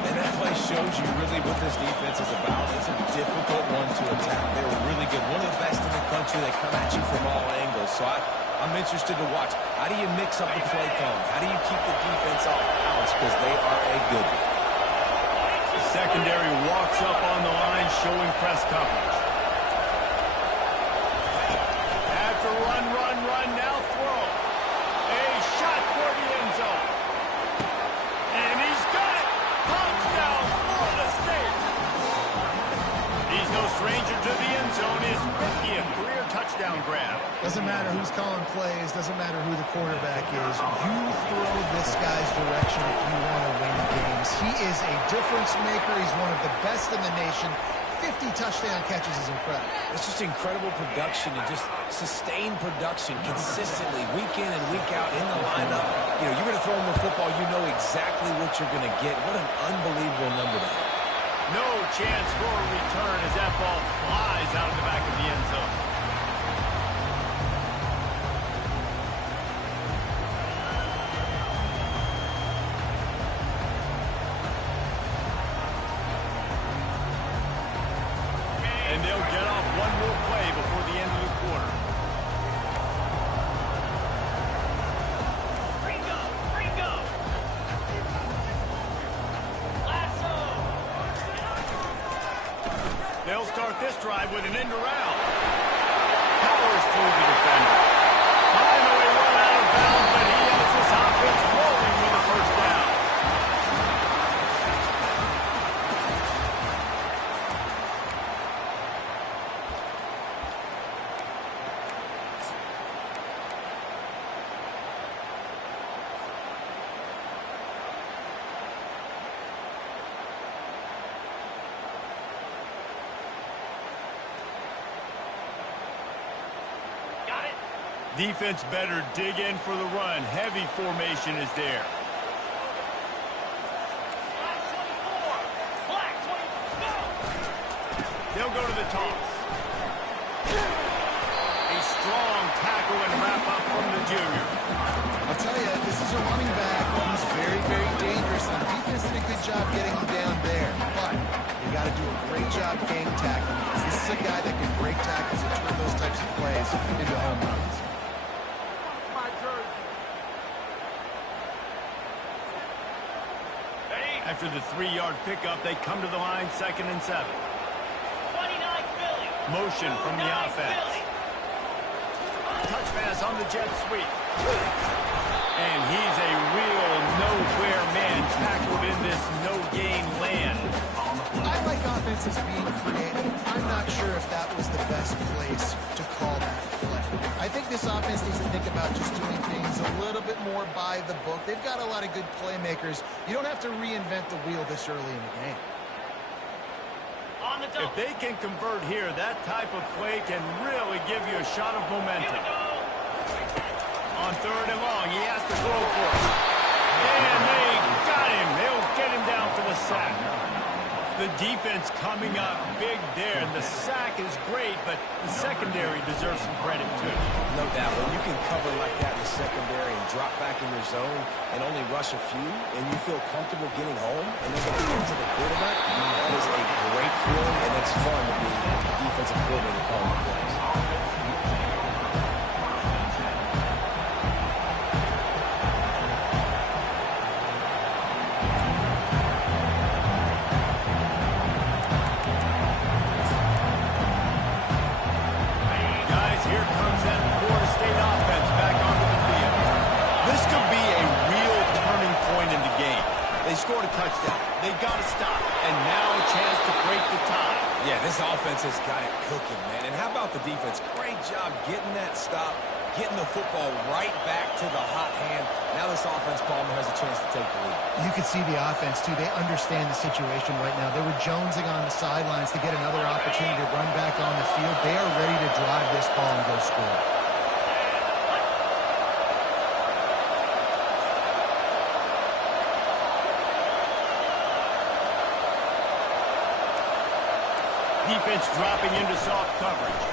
And that play shows you really what this defense is about. It's a difficult one to attack. They're really good. One of the best in the country. They come at you from all angles. So I'm interested to watch. How do you mix up the play calling? How do you keep the defense off balance? Because they are a good one. The secondary walks up on the line, showing press coverage. After run, now throw. A shot toward the end zone. And he's got it. Touchdown, Florida State. He's no stranger to the end zone. His 50th career touchdown grab. Doesn't matter who's calling plays. Doesn't matter who the quarterback is. You throw this guy's direction if you want to win games. He is a difference maker. He's one of the best in the nation. 50 touchdown catches is incredible. It's just incredible production and just sustained production consistently, week in and week out in the lineup. You know, you're going to throw him the football, you know exactly what you're going to get. What an unbelievable number to have. No chance for a return as that ball flies out of the back of the end zone. And they'll get off one more play before the end of the quarter. They'll start this drive with an end around. Powers through the defender. Finally run out of bounds, but he has this offense rolling with a first down. Defense better dig in for the run. Heavy formation is there. They'll go to the toss. A strong tackle and wrap up from the junior. I'll tell you, this is a running back who's very, very dangerous. The defense did a good job getting him down there. But you got to do a great job game tackling. This is a guy that can break tackles and turn those types of plays into home runs. After the 3-yard pickup, they come to the line, 2nd and 7. Motion from the offense. Touch pass on the jet sweep. And he's a real nowhere man tackled in this no-gain land. I like offenses being creative. I'm not sure if that was the best place to call that play. I think this offense needs to think about just doing things a little bit more by the book. They've got a lot of good playmakers. You don't have to reinvent the wheel this early in the game. If they can convert here, that type of play can really give you a shot of momentum. On 3rd and long, he has to throw for it. And they got him. They'll get him down for the sack. The defense coming up big there, and the sack is great, but the secondary deserves some credit too. No doubt. When you can cover like that in the secondary and drop back in your zone and only rush a few, and you feel comfortable getting home and then getting into the quarterback, that is a great feeling, and it's fun to be a defensive coordinator calling plays. Scored a touchdown. They got to stop. And now a chance to break the tie. Yeah, this offense has got it cooking, man. And how about the defense? Great job getting that stop, getting the football right back to the hot hand. Now this offense, Palmer, has a chance to take the lead. You can see the offense, too. They understand the situation right now. They were jonesing on the sidelines to get another opportunity to run back on the field. They are ready to drive this ball and go score. Defense dropping into soft coverage.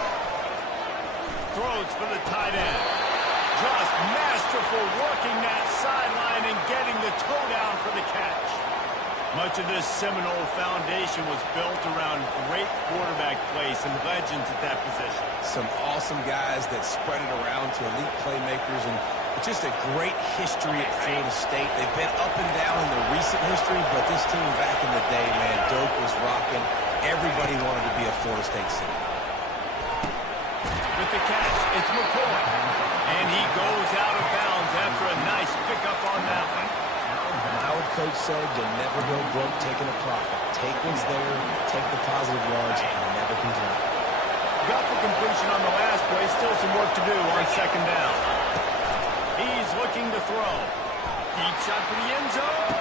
Throws for the tight end. Just masterful working that sideline and getting the toe down for the catch. Much of this Seminole foundation was built around great quarterback play, some legends at that position. Some awesome guys that spread it around to elite playmakers, and just a great history at Florida State. They've been up and down in the recent history, but this team back in the day, man, Doak was rocking. Everybody wanted to be a Florida State city. With the catch, it's McCoy. And he goes out of bounds after a nice pickup on that one. Our coach said you'll never go broke taking a profit. Take what's there, take the positive yards, and never complain. Got the completion on the last play. Still some work to do on 2nd down. He's looking to throw. Deep shot for the end zone.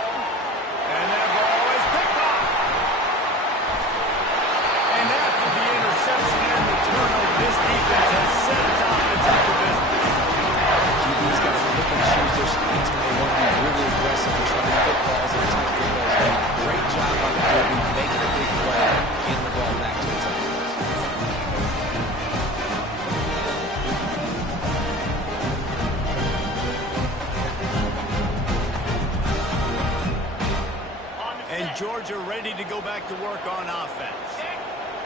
And that ball is picked off. And Georgia ready to go back to work on offense.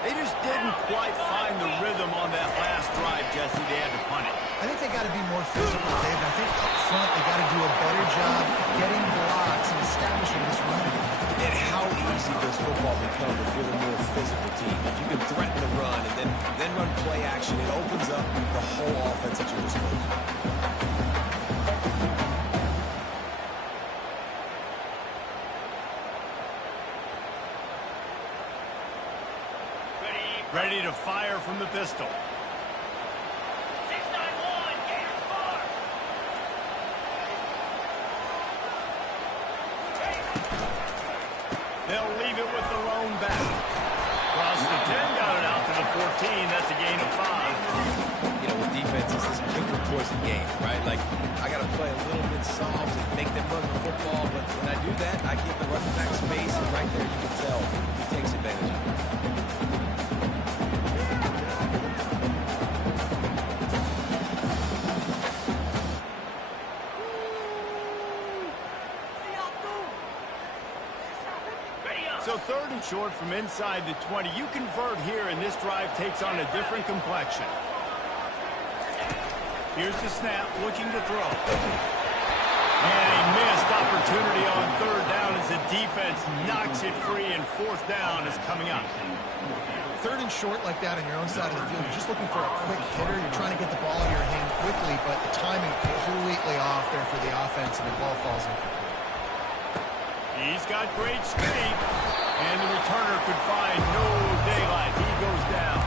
They just didn't quite find the rhythm on that last drive, Jesse. They had to punt it. I think they got to be more physical, Dave. I think up front they got to do a better job getting blocks and establishing this run. And how easy does football become if you're the more physical team? If you can threaten the run and then run play action, it opens up the whole offense at your disposal. Ready to fire from the pistol. 691, Gators score. They'll leave it with the lone back. Cross the 10, got it out to the 14. That's a gain of 5. You know, with defense, it's this pick or poison game, right? Like, I got to play a little bit soft and make them run the football, but when I do that, I give the running back space, and right there you can tell he takes advantage of it. So 3rd and short from inside the 20. You convert here, and this drive takes on a different complexion. Here's the snap, looking to throw. And a missed opportunity on 3rd down as the defense knocks it free, and 4th down is coming up. 3rd and short like that on your own side of the field, you're just looking for a quick hitter. You're trying to get the ball in your hand quickly, but the timing completely off there for the offense, and the ball falls incomplete. He's got great speed, and the returner could find no daylight. He goes down.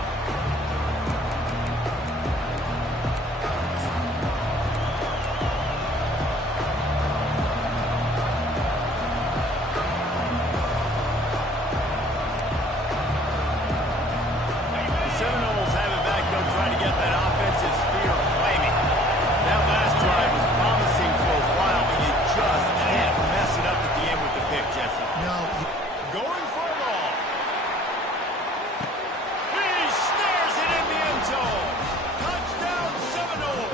The Seminoles have it back. They'll try to get that offensive spear flaming. That last drive was promising for a while, but you just can't mess it up at the end with the pick, Jesse. No. Going for a ball. He snares it in the end zone. Touchdown, Seminole.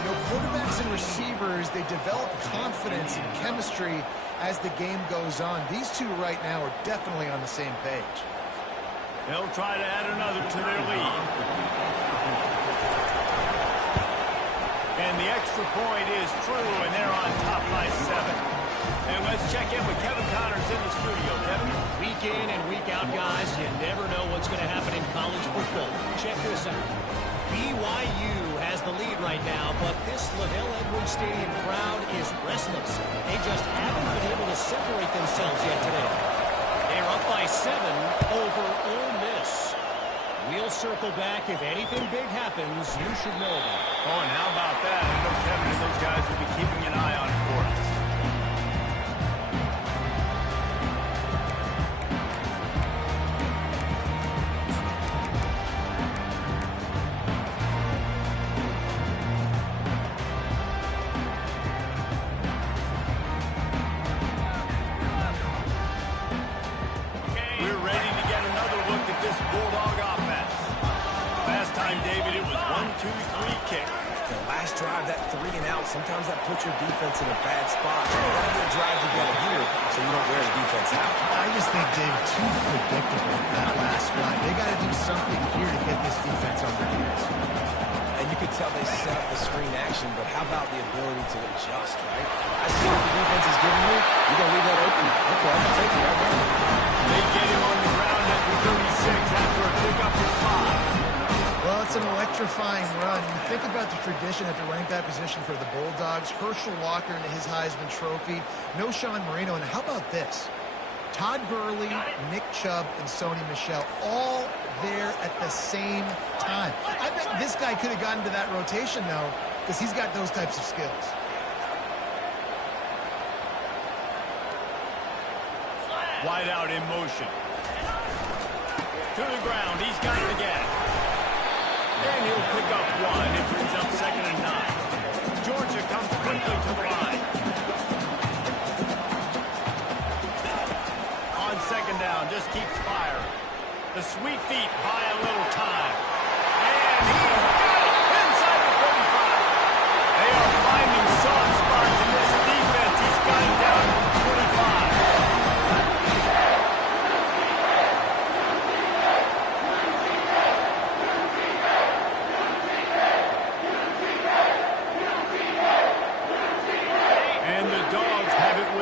You know, quarterbacks and receivers, they develop confidence and chemistry as the game goes on. These two right now are definitely on the same page. They'll try to add another to their lead. And the extra point is true, and they're on top by 7. And let's check in with Kevin Connors in the studio. Kevin? Week in and week out, guys, you never know what's going to happen in college football. Check this out. BYU has the lead right now, but this LaVell Edwards Stadium crowd is restless. They just haven't been able to separate themselves yet today. They're up by 7 over Ole Miss. We'll circle back. If anything big happens, you should know about it. Oh, and how about that? I know Kevin and those guys will be keeping an eye on it for us. We're ready to get another look at this Bulldog offense. Last time, David, it was 1-2-3 kick. The last drive, that 3 and out, sometimes that puts your defense in a bad spot. You got to get a drive together here so you don't wear the defense out. I just think, Dave, too predictable that last drive. They got to do something here to get this defense on their heels. And you could tell they set up the screen action, but how about the ability to adjust, right? I see what the defense is giving you. You're going to leave that open. Okay, I'm going to take it right there. They get him on the ground at the 36 after a pickup for 5. Well, it's an electrifying run. You think about the tradition at the running back position for the Bulldogs. Herschel Walker and his Heisman Trophy. No Sean Marino. And how about this? Todd Gurley, Nick Chubb, and Sony Michel all there at the same time. I bet this guy could have gotten to that rotation, though, because he's got those types of skills. Wide out in motion. To the ground. He's got it again. And he'll pick up 1. It brings up 2nd and 9. Georgia comes quickly to the line. On 2nd down, just keeps firing. The sweet feet buy a little time. And he got it inside the 35. They are finding soft spots in this defense. He's got it down to 25.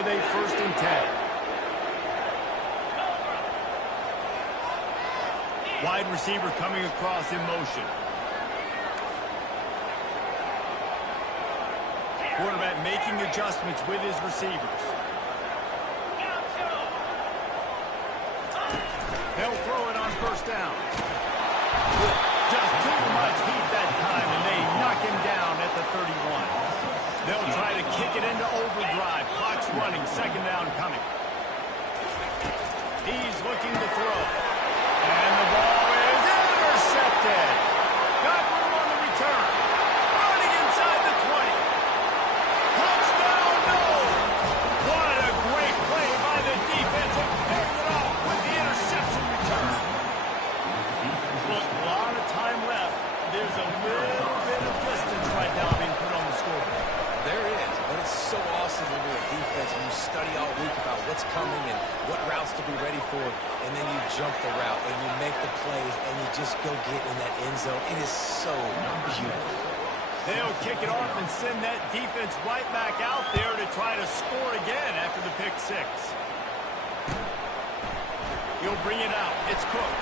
with a 1st and 10. Wide receiver coming across in motion. Quarterback making adjustments with his receivers. They'll throw it on 1st down. Just too much heat that time, and they knock him down at the 31. They'll try to kick it into overdrive. Clock's running, 2nd down coming. He's looking to throw. And the ball is intercepted. Got room on the return. Running inside the 20. Touchdown, no! What a great play by the defense, and pairing it off with the interception return. Look, a lot of time left. There's a little bit of distance right now being put on the scoreboard. There is, but it's so awesome when you're a defense and you study all week about what's coming and what routes to be ready for, and then you jump the route and you make the plays and you just go get in that end zone. It is so beautiful. They'll kick it off and send that defense right back out there to try to score again after the pick 6. He'll bring it out. It's Cook.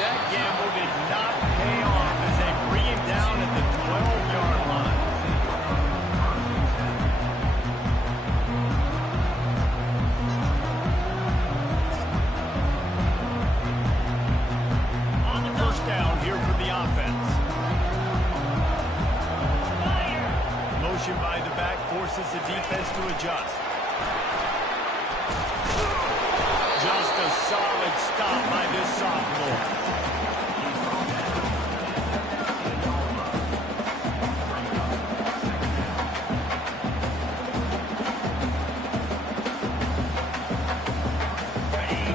That gamble did not pay off as they bring him down at the 12-yard line. First down here for the offense. Motion by the back forces the defense to adjust. Just a solid stop by this sophomore.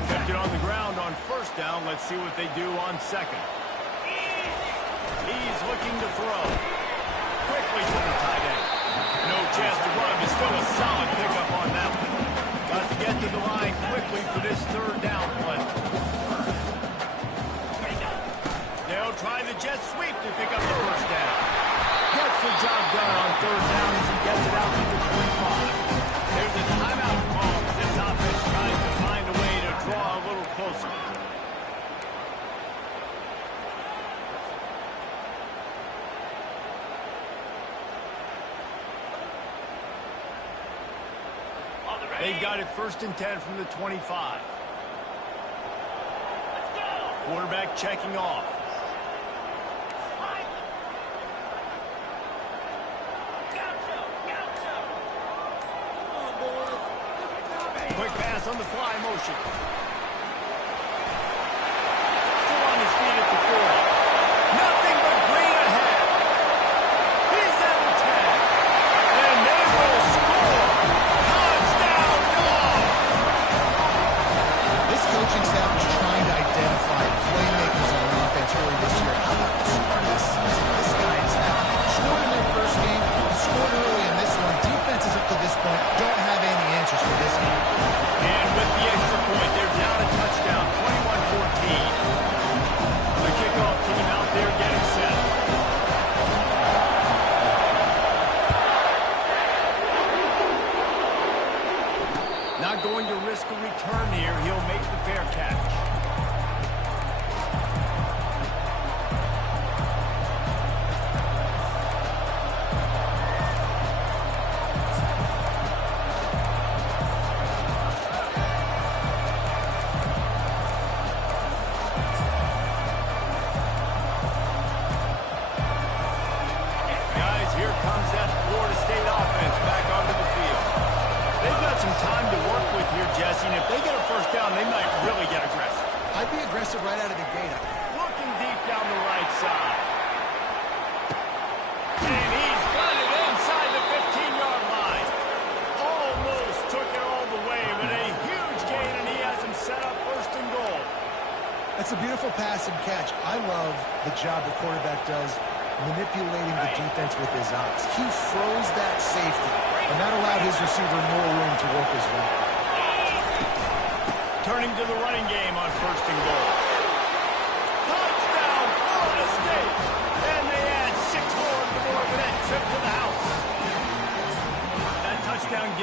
Kept it on the ground on 1st down. Let's see what they do on 2nd. He's looking to throw. Quickly to the tight end. No chance to run, but still a solid pickup on that one. Got to get to the line quickly for this 3rd down play. They'll try the jet sweep to pick up the 1st down. Gets the job done on 3rd down as he gets it out to the 25. There's a timeout call as this offense tries to find a way to draw a little closer. They've got it 1st and 10 from the 25. Quarterback checking off. Quick pass on the fly motion. Still on his feet at the 40. Nothing but green ahead. He's at the 10. And they will score. Touchdown, Dogs! This coaching staff is trying to identify playmakers on offense early this year. How about the start of the season? This guy has had scored in their 1st game, scored early in this one. Defenses up to this point don't have any answers for this game. And with the extra point, they're down a touchdown, 21-14. The kickoff team out there getting set. Not going to risk a return here. He'll make the fair catch. Guys, here comes that Florida State offense back onto the field. They've got some time to work with here, Jesse, and if they get a 1st down, they might really get aggressive. I'd be aggressive right out of the gate. Looking deep down the right side. And he's got it inside the 15-yard line. Almost took it all the way, but a huge gain, and he has him set up 1st and goal. That's a beautiful pass and catch. I love the job the quarterback does manipulating the defense with his eyes. He froze that safety, and that allowed his receiver more room to work his way. Turning to the running game on 1st and goal. Touchdown, Florida State! And they add 6 more to the board with that trip to the house.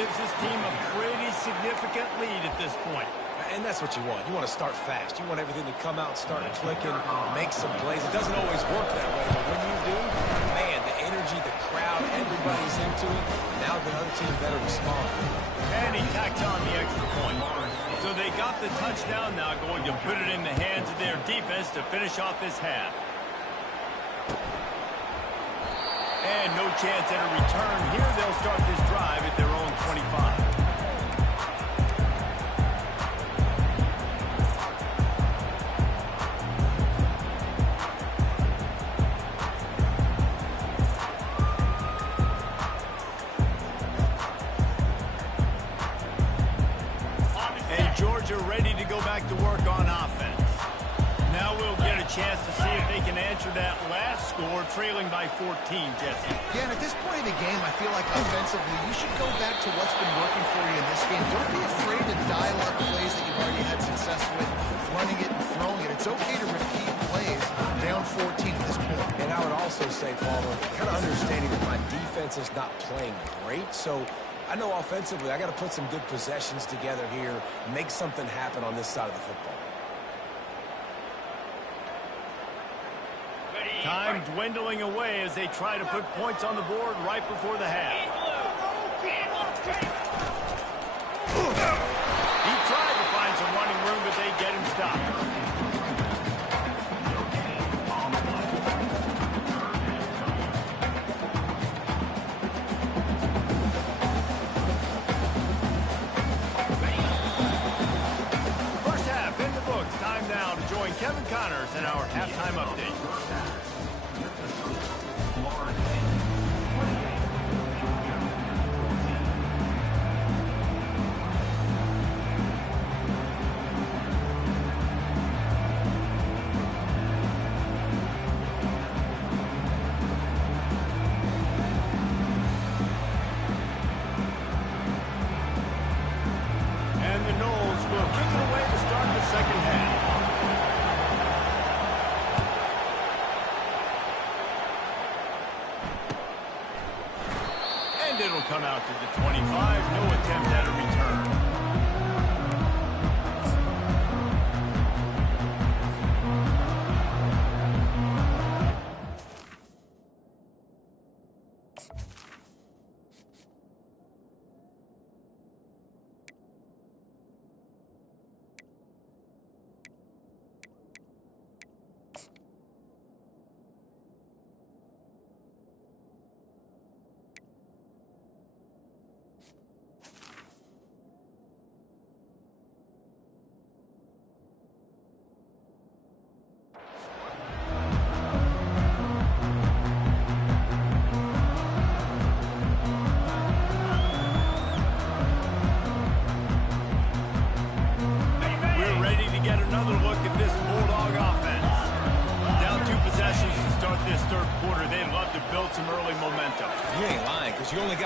gives his team a pretty significant lead at this point. And that's what you want. You want to start fast. You want everything to come out, start clicking, make some plays. It doesn't always work that way, but when you do, man, the energy, the crowd, everybody's into it. Now the other team better respond. And he tacked on the extra point. So they got the touchdown, now going to put it in the hands of their defense to finish off this half. And no chance at a return here. They'll start this drive at their own 25. Ready to go back to work on offense. Now we'll get a chance to see if they can answer that last score, trailing by 14, Jesse. Yeah, and at this point in the game, I feel like offensively, you should go back to what's been working for you in this game. Don't be afraid to dial up plays that you've already had success with, running it and throwing it. It's okay to repeat plays down 14 at this point. And I would also say, Palmer, kind of understanding that my defense is not playing great, so I know offensively I got to put some good possessions together here, make something happen on this side of the football. Time dwindling away as they try to put points on the board right before the half. He tried to find some running room, but they get him stopped. Kevin Connors in our halftime update. And the Knowles will kick it away to start the second half. It'll come out to the 25. No attempt at a return.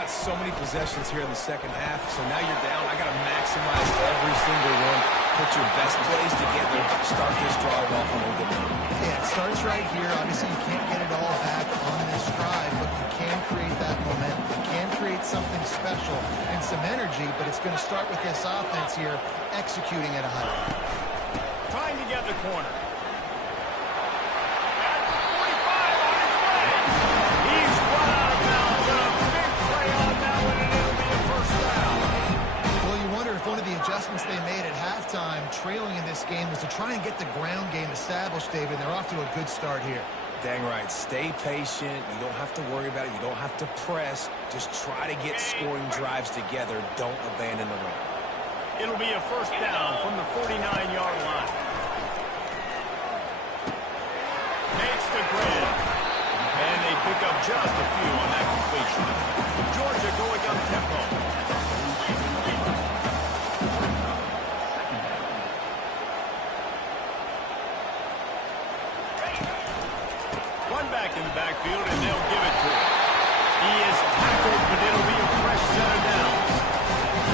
So many possessions here in the second half, so now you're down. I got to maximize every single one. Put your best plays together. Start this drive off on a good note. Yeah, it starts right here. Obviously, you can't get it all back on this drive, but you can create that momentum. You can create something special and some energy, but it's going to start with this offense here executing at a high level. Trying to get the corner. One of the adjustments they made at halftime, trailing in this game, was to try and get the ground game established, David. They're off to a good start here. Dang right. Stay patient. You don't have to worry about it. You don't have to press. Just try to get scoring drives together. Don't abandon the run. It'll be a first down from the 49-yard line. Makes the grab. And they pick up just a few on that completion. Georgia going up tempo. Back in the backfield, and they'll give it to him. He is tackled, but it'll be a fresh set of downs.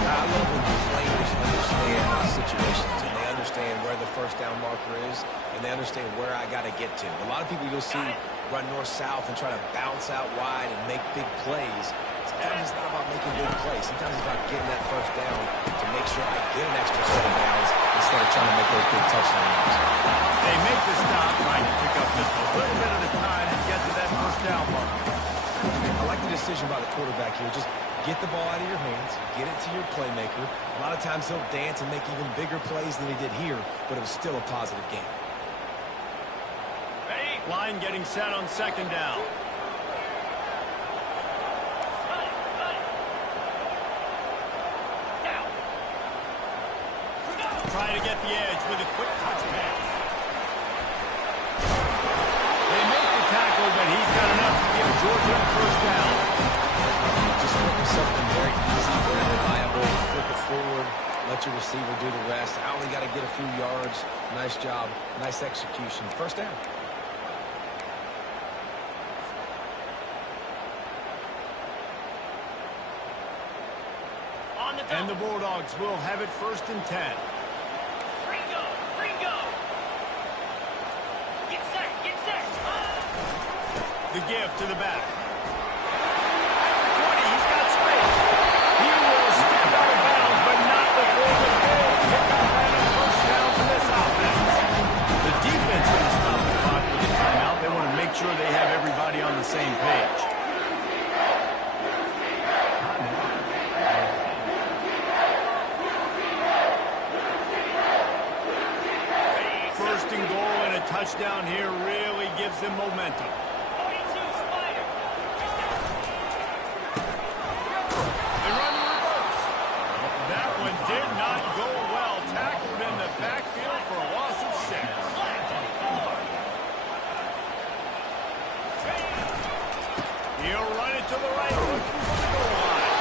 I love when the players understand situations, and they understand where the first down marker is, and they understand where I got to get to. A lot of people you'll see run north-south and try to bounce out wide and make big plays. It's Sometimes it's not about making big plays. Sometimes it's about getting that first down to make sure I get an extra set of downs instead of trying to make those big touchdown runs. They make the stop, trying to pick up just a little bit at a time and get to that first down mark. I like the decision by the quarterback here. Just get the ball out of your hands, get it to your playmaker. A lot of times he'll dance and make even bigger plays than he did here, but it was still a positive game. Line getting set on second down. Trying to get the edge with a quick touch pass. They make the tackle, but he's got enough to give Georgia a first down. Just looking something very easy, very reliable. Flip it forward, let your receiver do the rest. I only got to get a few yards. Nice job, nice execution. First down. And the Bulldogs will have it 1st and 10. Ringo! Get set! The give to the back. At the 20, he's got space. He will step out of bounds, but not before the goal. Pick up and a first down for this offense. The defense going to stop the clock with a timeout. They want to make sure they have everybody on the same page. First and goal and a touchdown here really gives them momentum. 42 Spider. They run the reverse. That one did not go well. Tackled in the backfield for a loss of 6. He'll run it to the right, looking for the goal line.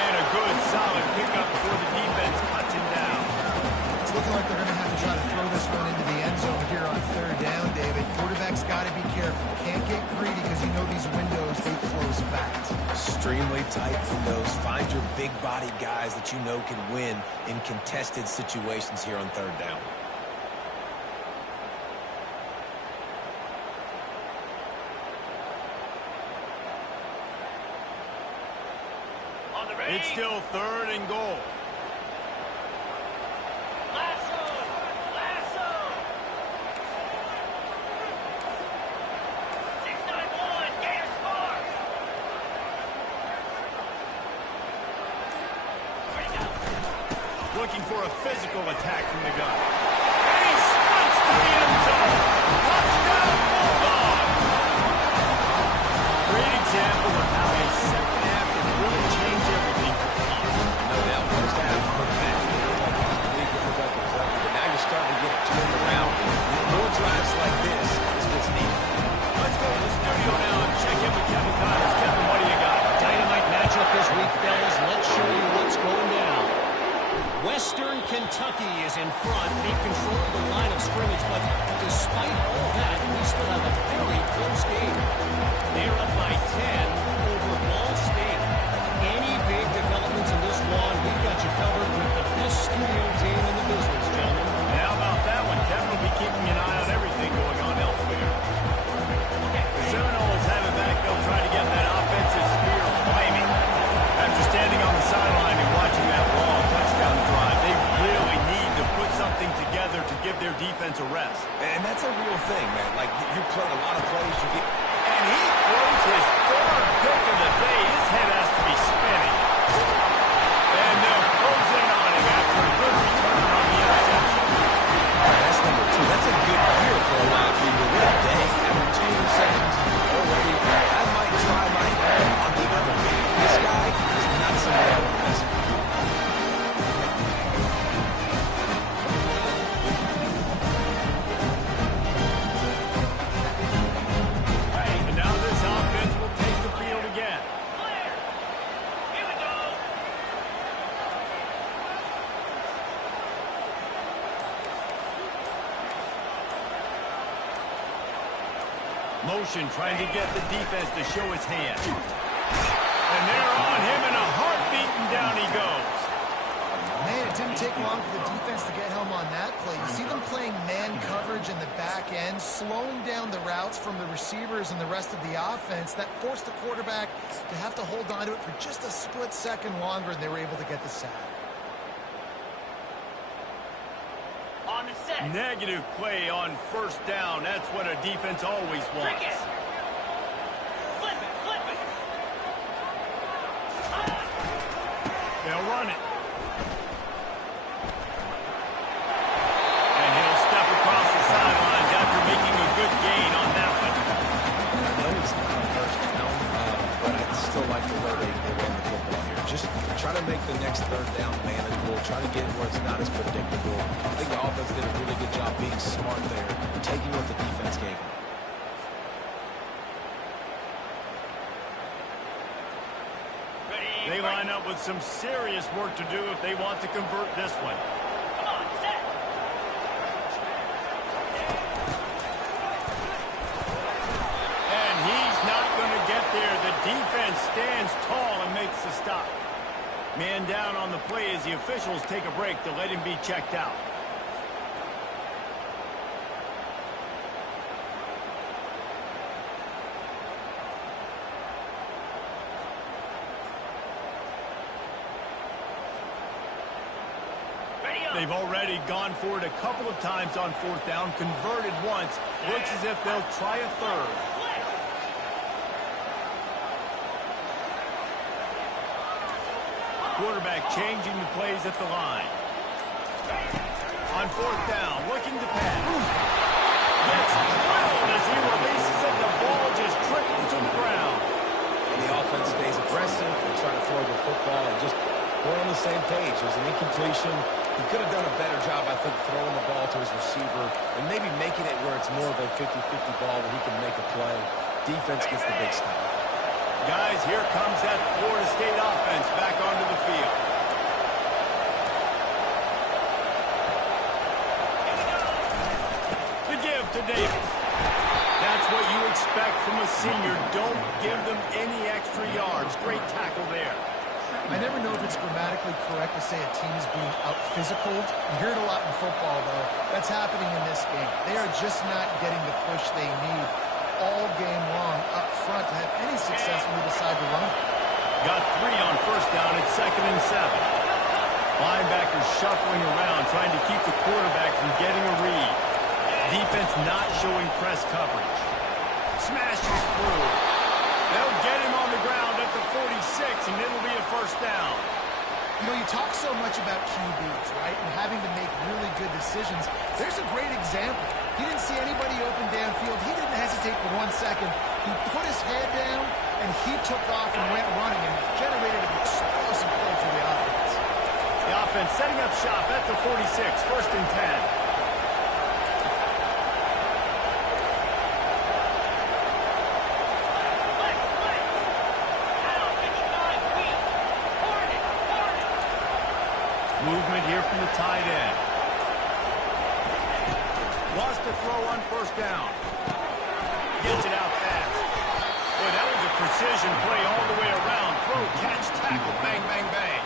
And a good, solid pickup before the defense cuts him down. It's looking like they're going to have to try to throw this one into the end zone here on 3rd down, David. Quarterback's got to be careful. Can't get greedy because you know these windows, they close fast. Extremely tight windows. Find your big-bodied guys that you know can win in contested situations here on 3rd down. It's still 3rd and goal. Lasso! Lasso! 691, Gators score! Ready to go. Looking for a physical attack from the gun. And he sprints to the end zone. Touchdown, Bulldogs! Great example of how a second half can really change everything. No doubt, first half, look back. But now you're starting to get it turned around. More drives like this is what's needed. Let's go to the studio now and check in with Kevin Connors. Kevin, what do you got? Dynamite matchup this week, fellas. Let's show you what's going down. Western Kentucky is in front. They control the line of scrimmage, but despite all that, we still have a very close game. They're up by 10 over Ball State. Any big developments in this one, we've got you covered with the best studio team in the business, gentlemen. And how about that one? Kevin will be keeping an eye on everything going on elsewhere. The Seminoles have it back. They'll try to get that offensive spear flaming. After standing on the sideline and watching that long touchdown drive, they really need to put something together to give their defense a rest. And that's a real thing, man. Like, you play a lot of plays, you get... And he throws his 3rd pick of the day. His head has to be spinning. And they'll close in on him after a good return on the interception. That's number 2. That's a good year for a lot of people. What a day. After 2 interceptions already, I might try my hand on the other game. This guy is not somebody I want to mess with. And now this offense will take the field again. Clear! Here we go! Motion trying to get the defense to show his hand. And they're on him in a heartbeat, and down he goes. Man, it didn't take long for the defense to get home on that play. You see them playing man coverage in the back end, slowing down the routes from the receivers and the rest of the offense. That forced the quarterback to have to hold on to it for just a split second longer, and they were able to get the sack. On the set. Negative play on first down. That's what a defense always wants. Trick it. Flip it, flip it. They'll run it. And he'll step across the sidelines after making a good gain on that one. I know it's not a first down, but I still like the way they ran the football here. Just try to make the next third down manageable. Try to get it where it's not as predictable. I think the offense did a really good job being smart there, taking what the defense gave them. They line up with some serious work to do if they want to convert this one. Come on, set. And he's not going to get there. The defense stands tall and makes the stop. Man down on the play as the officials take a break to let him be checked out. Ready up. They've already gone for it a couple of times on fourth down, converted once. Looks as if they'll try a third. Flip. Quarterback changing the plays at the line. On fourth down, looking to pass. Gets drilled as he releases it. The ball just trickles to the ground. The offense stays aggressive. They try to throw the football and just we're on the same page. It was an incompletion. He could have done a better job, I think, throwing the ball to his receiver and maybe making it where it's more of a 50-50 ball where he can make a play. Defense gets the big stop. Guys, here comes that Florida State offense back onto the field. The give to Davis. That's what you expect from a senior. Don't give them any extra yards. Great tackle there. I never know if it's grammatically correct to say a team is being out-physicaled. You hear it a lot in football, though. That's happening in this game. They are just not getting the push they need all game long up front to have any success when they decide to run. Got 3 on first down. It's 2nd and 7. Linebackers shuffling around, trying to keep the quarterback from getting a read. Defense not showing press coverage. Smashes through. They'll get him on the ground at the 46, and it'll be a first down. You know, you talk so much about QBs, right, and having to make really good decisions. There's a great example. He didn't see anybody open downfield. He didn't hesitate for 1 second. He put his head down, and he took off and went running and generated an explosive play for the offense. The offense setting up shop at the 46, 1st and 10. Movement here from the tight end. Wants to throw on first down. Gets it out fast. Boy, that was a precision play all the way around. Throw, catch, tackle, bang, bang, bang.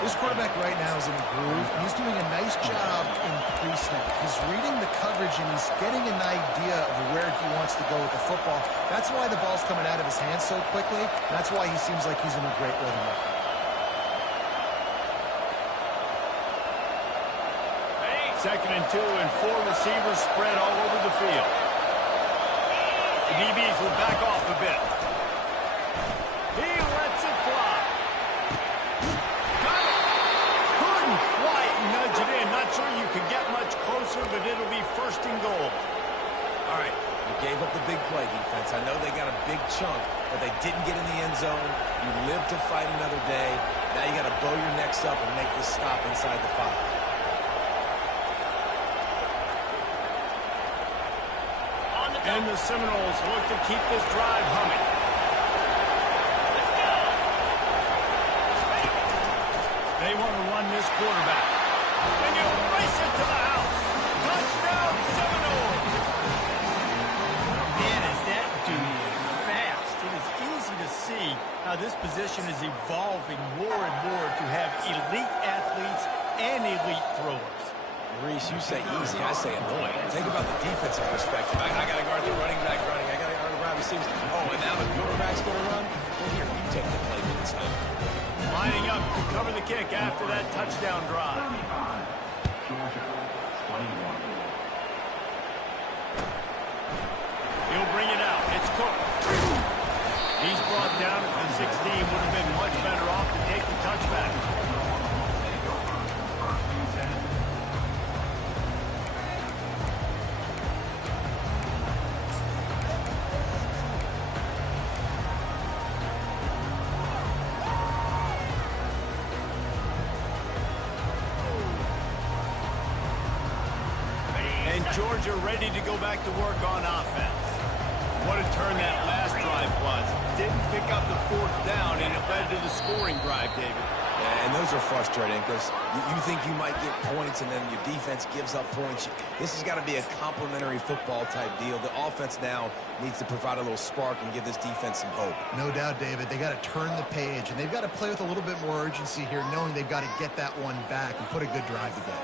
This quarterback right now is in a groove, and he's doing a nice job in pre-snap. He's reading the coverage, and he's getting an idea of where he wants to go with the football. That's why the ball's coming out of his hands so quickly. That's why he seems like he's in a great rhythm with it. 2nd and 2, and 4 receivers spread all over the field. The DBs will back off a bit. He lets it fly. Got it. Couldn't quite nudge it in. Not sure you could get much closer, but it'll be 1st and goal. All right, you gave up the big play, defense. I know they got a big chunk, but they didn't get in the end zone. You live to fight another day. Now you got to bow your necks up and make this stop inside the 5. And the Seminoles look to keep this drive humming. Let's go. They want to run this quarterback. And you race it to the house. Touchdown, Seminoles. Man, is that dude fast. It is easy to see how this position is evolving more and more to have elite athletes and elite throwers. Reese, you say easy, I say annoying. Think about the defensive perspective. I got to guard the running back running. I got to guard receivers. Oh, and now the quarterback's going to run? Well, here, you take the play this time. Lining up to cover the kick after that touchdown drive. Georgia, 21. He'll bring it out. It's Cook. He's brought down at the 16. Would have been much better off to take the touchback. And Georgia ready to go back to work on offense. What a turn that last drive was. Didn't pick up the fourth down, and it led to the scoring drive, David. Yeah, and those are frustrating because you think you might get points and then your defense gives up points. This has got to be a complementary football type deal. The offense now needs to provide a little spark and give this defense some hope. No doubt, David. They got to turn the page, and they've got to play with a little bit more urgency here, knowing they've got to get that one back and put a good drive together.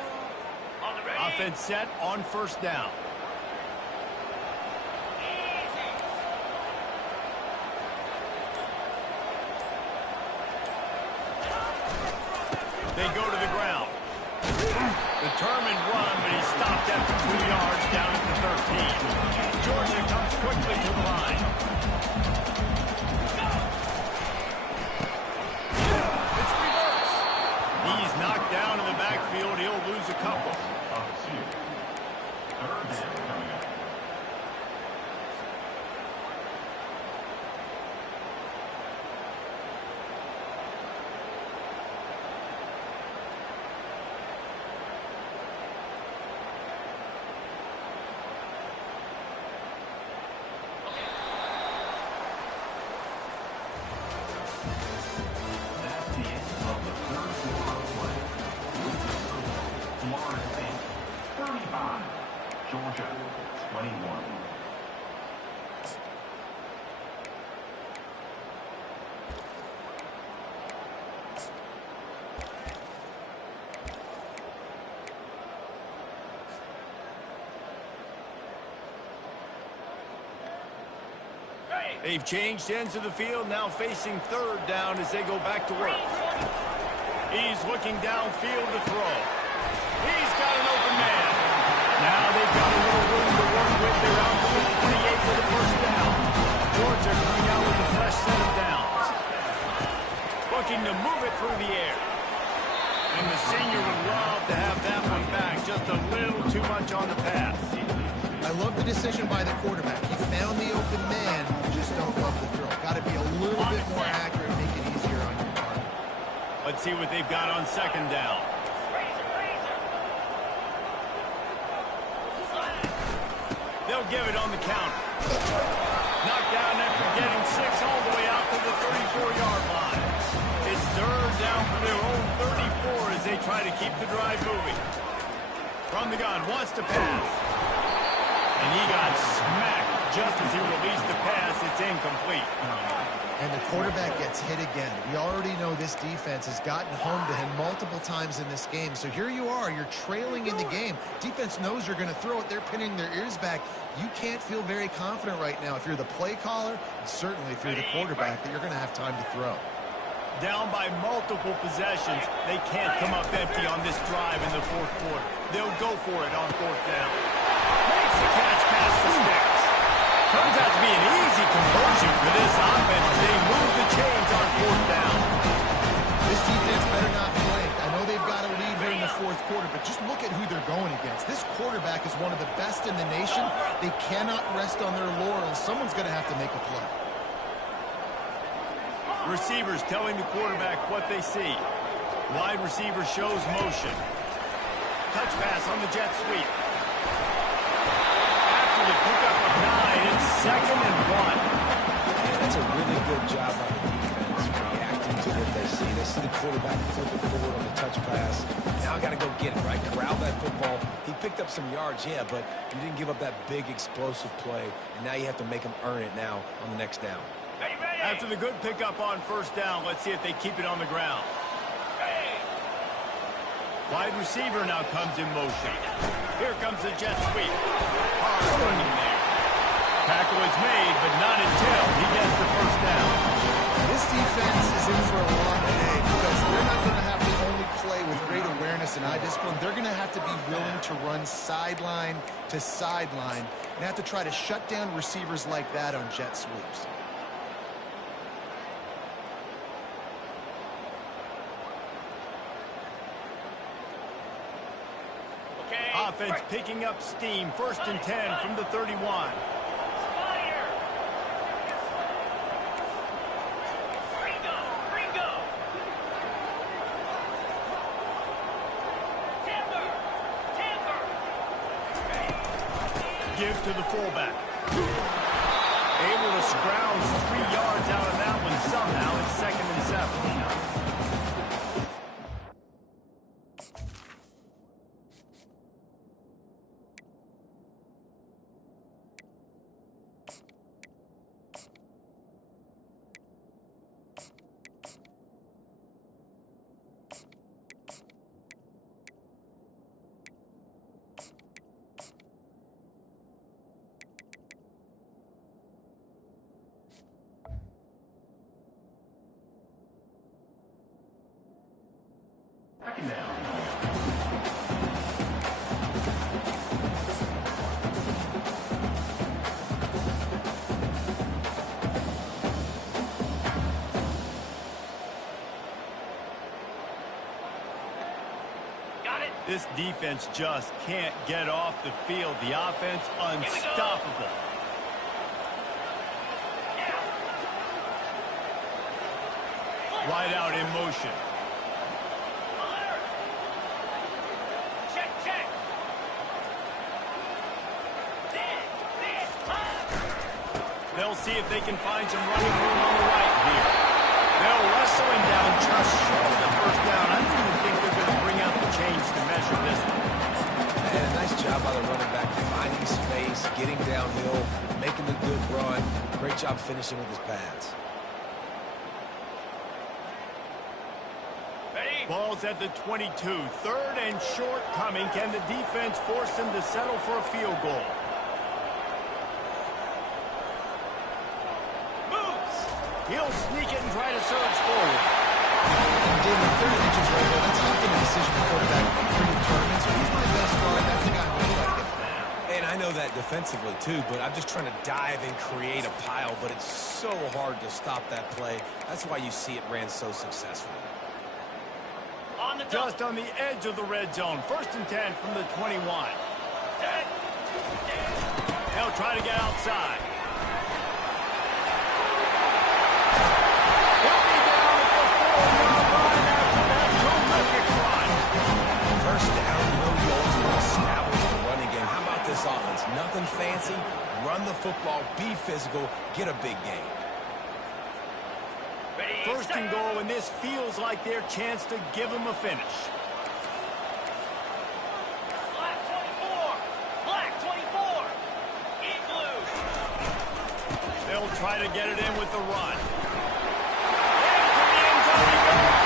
Offense set on first down. They go to the ground. Determined run, but he stopped after 2 yards down at the 13. Georgia comes quickly to the line. It's reverse. He's knocked down in the backfield. He'll lose a couple. Third down coming up. That's the end of the third quarter of play. With the score, Florida State 35, Georgia 21. They've changed ends of the field, now facing third down as they go back to work. He's looking downfield to throw. He's got an open man. Now they've got a little room to work with. They're out to the 28 for the first down. Georgia coming out with a fresh set of downs. Looking to move it through the air. And the senior would love to have that one back. Just a little too much on the pass. I love the decision by the quarterback. He found the open man, just don't love the throw. Got to be a little bit more accurate, make it easier on your target. Let's see what they've got on second down. They'll give it on the counter. Knocked down after getting 6 all the way out to the 34-yard line. It's third down for their own 34 as they try to keep the drive moving. From the gun, wants to pass. And he got smacked just as he released the pass. It's incomplete. And the quarterback gets hit again. We already know this defense has gotten home to him multiple times in this game. So here you are, you're trailing in the game. Defense knows you're going to throw it. They're pinning their ears back. You can't feel very confident right now if you're the play caller, and certainly if you're the quarterback, that you're going to have time to throw. Down by multiple possessions, they can't come up empty on this drive in the fourth quarter. They'll go for it on fourth down. Makes the catch past the sticks. Turns out to be an easy conversion for this offense. They move the chains on fourth down. This defense better not blink. I know they've got a lead here in the fourth quarter, but just look at who they're going against. This quarterback is one of the best in the nation. They cannot rest on their laurels. Someone's going to have to make a play. Receivers telling the quarterback what they see. Wide receiver shows motion. Touch pass on the jet sweep. After the pickup of 9, it's 2nd and 1. Yeah, that's a really good job by the defense reacting to what they see. They see the quarterback flip it forward on the touch pass. Now I got to go get it, right? Corral that football. He picked up some yards, yeah, but you didn't give up that big explosive play, and now you have to make him earn it now on the next down. After the good pickup on first down, let's see if they keep it on the ground. Wide receiver now comes in motion. Here comes the jet sweep. Hard running there. Tackle is made, but not until he gets the first down. This defense is in for a long day because they're not going to have to only play with great awareness and eye discipline. They're going to have to be willing to run sideline to sideline and have to try to shut down receivers like that on jet sweeps. Offense picking up steam. 1st and 10 from the 31. Give to the fullback. Able to scrounge 3 yards out of that one somehow. It's 2nd and 7. Second down. This defense just can't get off the field. The offense unstoppable. Wide out in motion. Check. They'll see if they can find some running room on the right here. They'll wrestle him down just short of the first down. I don't even think they're going to bring out the chains to measure this one. And a nice job by the running back, finding space, getting downhill, making a good run. Great job finishing with his pads. Ball's at the 22. 3rd and short coming. Can the defense force them to settle for a field goal? Moves. He'll sneak it and try to surge forward. And David, 30 inches right there, that's often a decision the quarterback predetermines. So he's my best guard. That's the guy I'm going to try to get. And I know that defensively too, but I'm just trying to dive and create a pile, but it's so hard to stop that play. That's why you see it ran so successfully. Just on the edge of the red zone. 1st and 10 from the 21. They'll try to get outside. He'll be down at the 4-yard line after that terrific run. 1st down, no goals, will establish the running game. How about this offense? Nothing fancy. Run the football, be physical, get a big gain. 1st and goal, and this feels like their chance to give them a finish. Black 24. Igloo. They'll try to get it in with the run. Into the end zone he goes.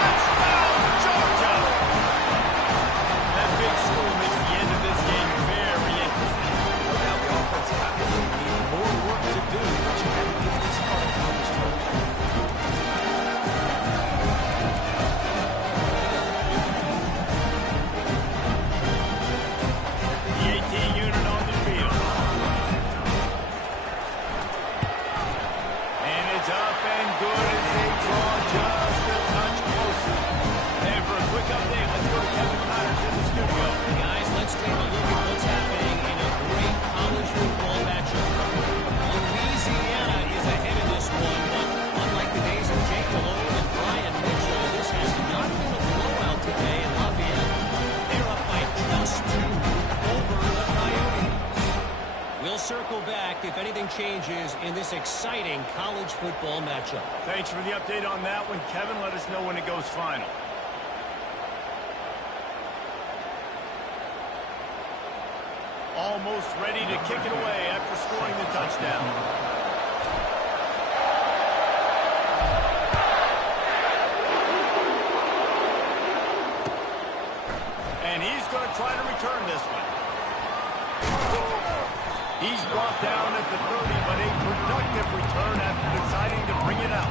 Touchdown, Georgia! That big score makes the end of this game very interesting. Now the offense will need more work to do, but you have to get this part of college football. Circle back if anything changes in this exciting college football matchup. Thanks for the update on that one, Kevin. Let us know when it goes final. Almost ready to kick it away after scoring the touchdown. And he's going to try to return this one. He He's brought down at the 30, but a productive return after deciding to bring it out.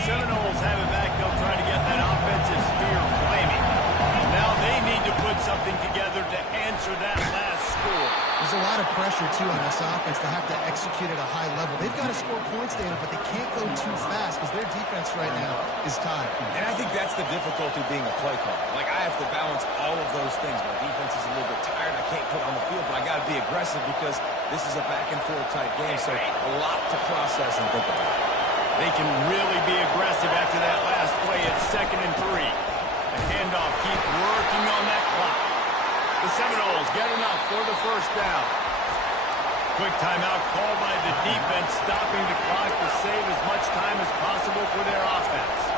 Seminoles have it back. They'll try to get that offensive spear flaming. Now they need to put something together to answer that last score. There's a lot of pressure, too, on this offense to have to execute at a high level. They've got to score points, David, but they can't go too fast because their defense right now is tied. And I think that's the difficulty being a play caller. Like, I have to balance all of those things. My defense is a little bit tired. I can't put on the field, but I got to be aggressive because this is a back-and-forth type game, so a lot to process and think about. They can really be aggressive after that last play. It's 2nd and 3. The handoff keeps working on that clock. The Seminoles get enough for the first down. Quick timeout called by the defense, stopping the clock to save as much time as possible for their offense.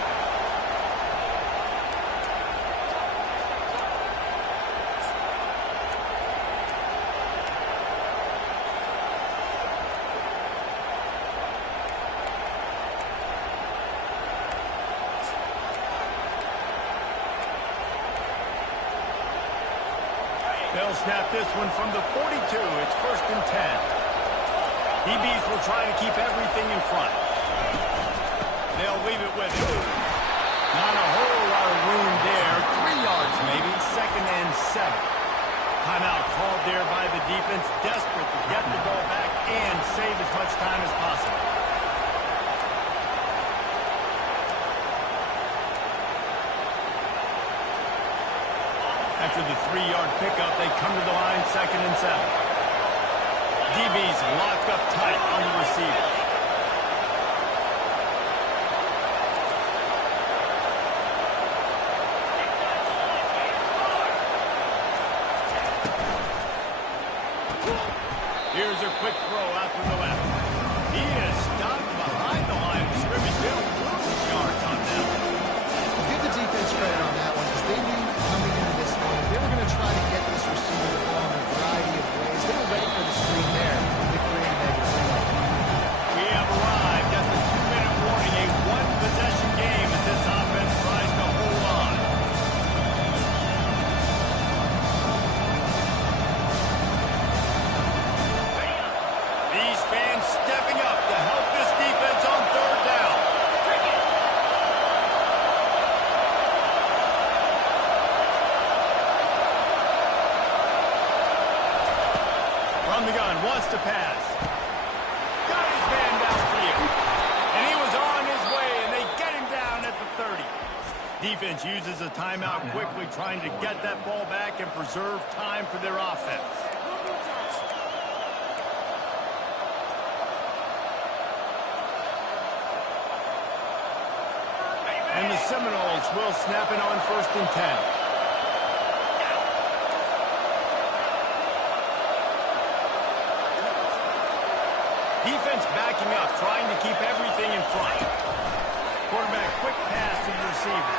They'll snap this one from the 42. It's 1st and 10. DBs will try to keep everything in front. They'll leave it with it. Not a whole lot of room there. 3 yards maybe. 2nd and 7. Timeout called there by the defense. Desperate to get the ball back and save as much time as possible. After the 3-yard pickup, they come to the line, 2nd and 7. DB's locked up tight on the receivers. Here's a quick throw out to the left. He is stopped behind the line of scrimmage. They'll lose yards on that one. Give the defense credit on that one because they knew coming into this one, they were going to try to get this receiver the ball in a variety of ways. They were ready for the screen there. They created that result. We have arrived at the 2-minute warning, a one-possession game as this offense tries to hold on. These fans stepping up to help this defense on 3rd down. From the gun, wants to pass. Got his man downfield. And he was on his way, and they get him down at the 30. Defense uses a timeout quickly, trying to get that ball back and preserve time for their offense. And the Seminoles will snap it on 1st and 10. Defense backing up, trying to keep everything in front. Quarterback, quick pass to the receiver.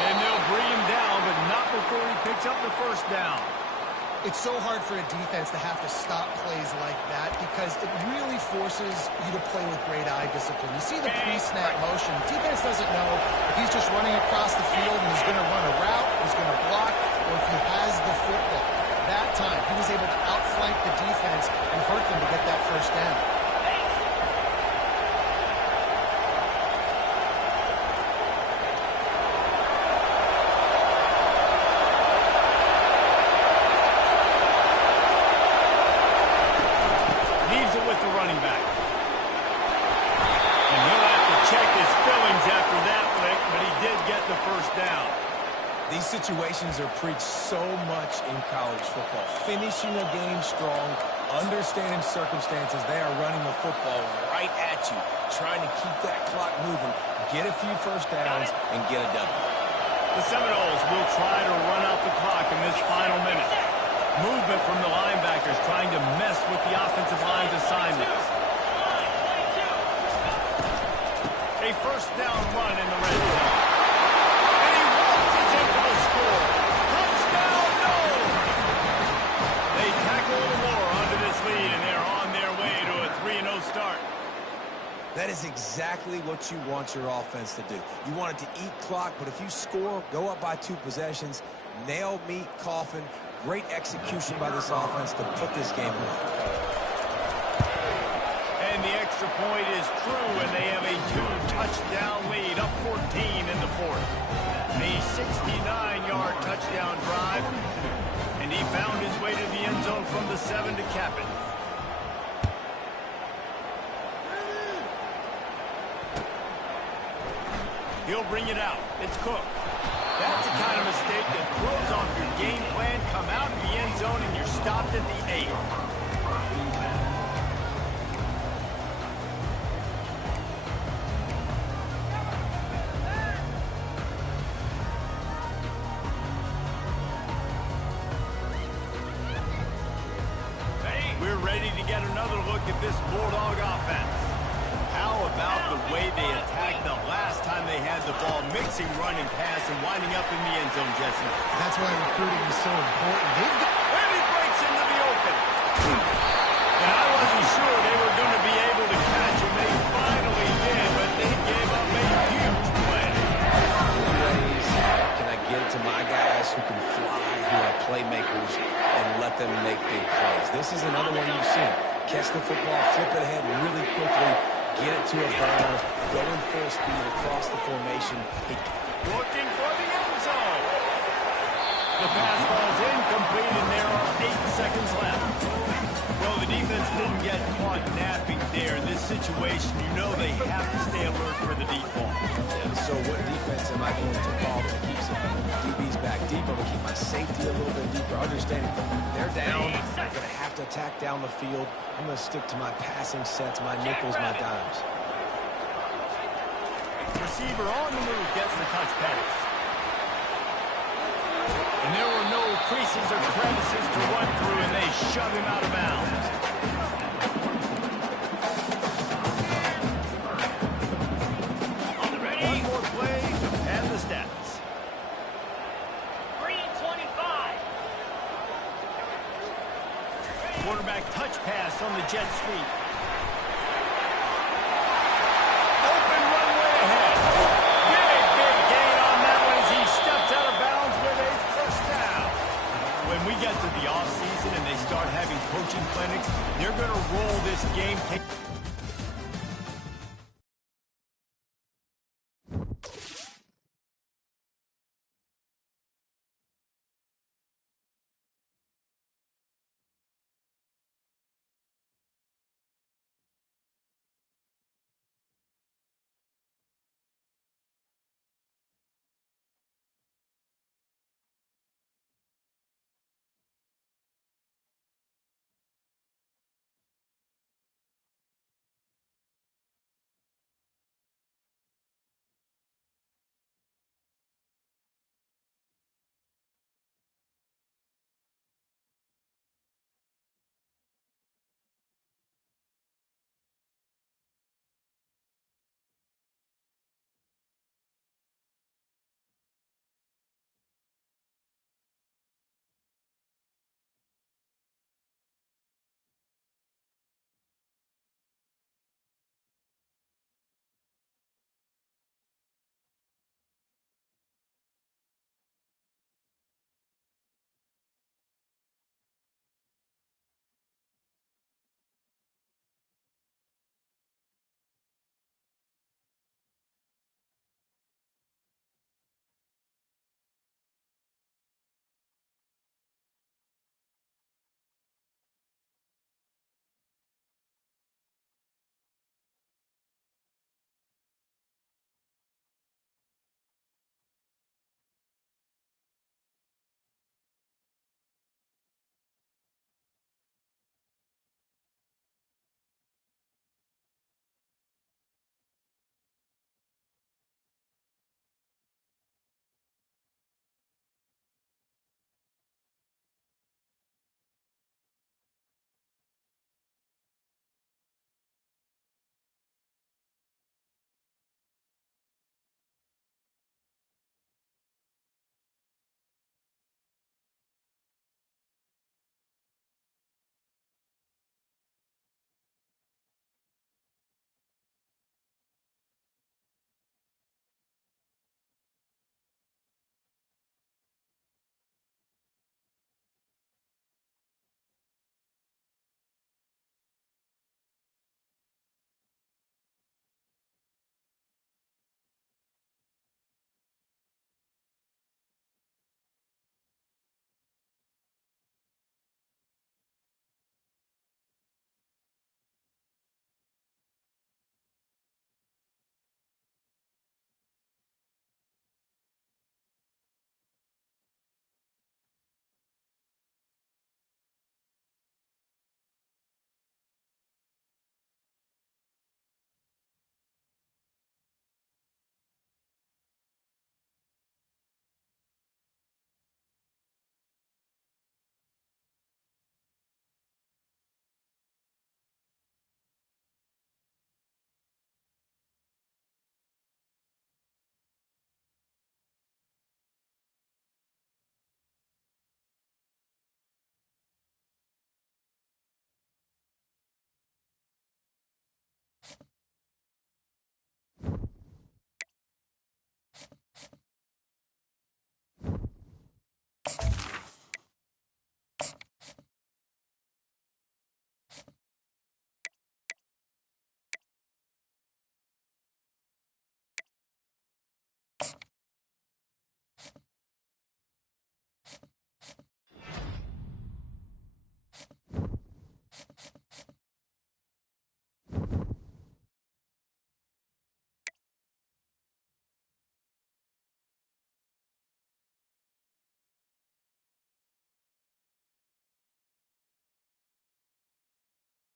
And they'll bring him down, but not before he picks up the 1st down. It's so hard for a defense to have to stop plays like that because it really forces you to play with great eye discipline. You see the pre-snap motion. Defense doesn't know if he's just running across the field and he's going to run a route, he's going to block, or if he has the football. That time, he was able to outflank the defense and hurt them to get that 1st down. Leaves it with the running back. And he'll have to check his fillings after that lick, but he did get the 1st down. These situations are preached so much in college football. Finishing a game strong, understanding circumstances. They are running the football right at you, trying to keep that clock moving, get a few 1st downs, and get a W. The Seminoles will try to run out the clock in this final minute. Movement from the linebackers trying to mess with the offensive line's assignments. A first down run in the red zone. And he waltzes in for the score. Touchdown, no! They tackle Lamore onto this lead, and they're on their way to a 3-0 start. That is exactly what you want your offense to do. You want it to eat clock, but if you score, go up by 2 possessions, nail, meet, coffin. Great execution by this offense to put this game away. And the extra point is true, and they have a 2-touchdown lead, up 14 in the fourth. A 69-yard touchdown drive, and he found his way to the end zone from the 7 to cap it. He'll bring it out. It's Cook. That's the kind of mistake that throws off your game plan. Come out of the end zone, and you're stopped at the 8. We're ready to get another look at this Bulldog offense. How about the way they attacked the last time they had the ball, mixing run and pass and winding up in the end zone, Jesse? That's why recruiting is so important. And he breaks into the open. And I wasn't sure they were going to be able to catch him. They finally did, but they gave up a huge play. Can I get it to my guys who can fly, who are playmakers, and let them make big plays? This is another one you've seen. Catch the football, flip it ahead really quickly, get it to a burner, go in full speed across the formation. Looking for the end zone. The pass ball's incomplete, and there are 8 seconds left. Well, the defense didn't get caught napping there. In this situation, you know they have to stay alert for the deep ball. Yeah, so what defense am I going to call that keeps some DBs back deep? I'm going to keep my safety a little bit deeper. Understanding they're down. They're going to have to attack down the field. I'm going to stick to my passing sets, my nickels, my dimes. Receiver on the move gets the touch pass. And there were no creases or crevices to run through, and they shove him out of bounds. One more play and the stats. 3:25. Quarterback touch pass on the jet sweep. Open runway ahead. Big gain on that one as he steps out of bounds with a first down. When we get to the offseason and they start having coaching clinics, they're going to roll this game.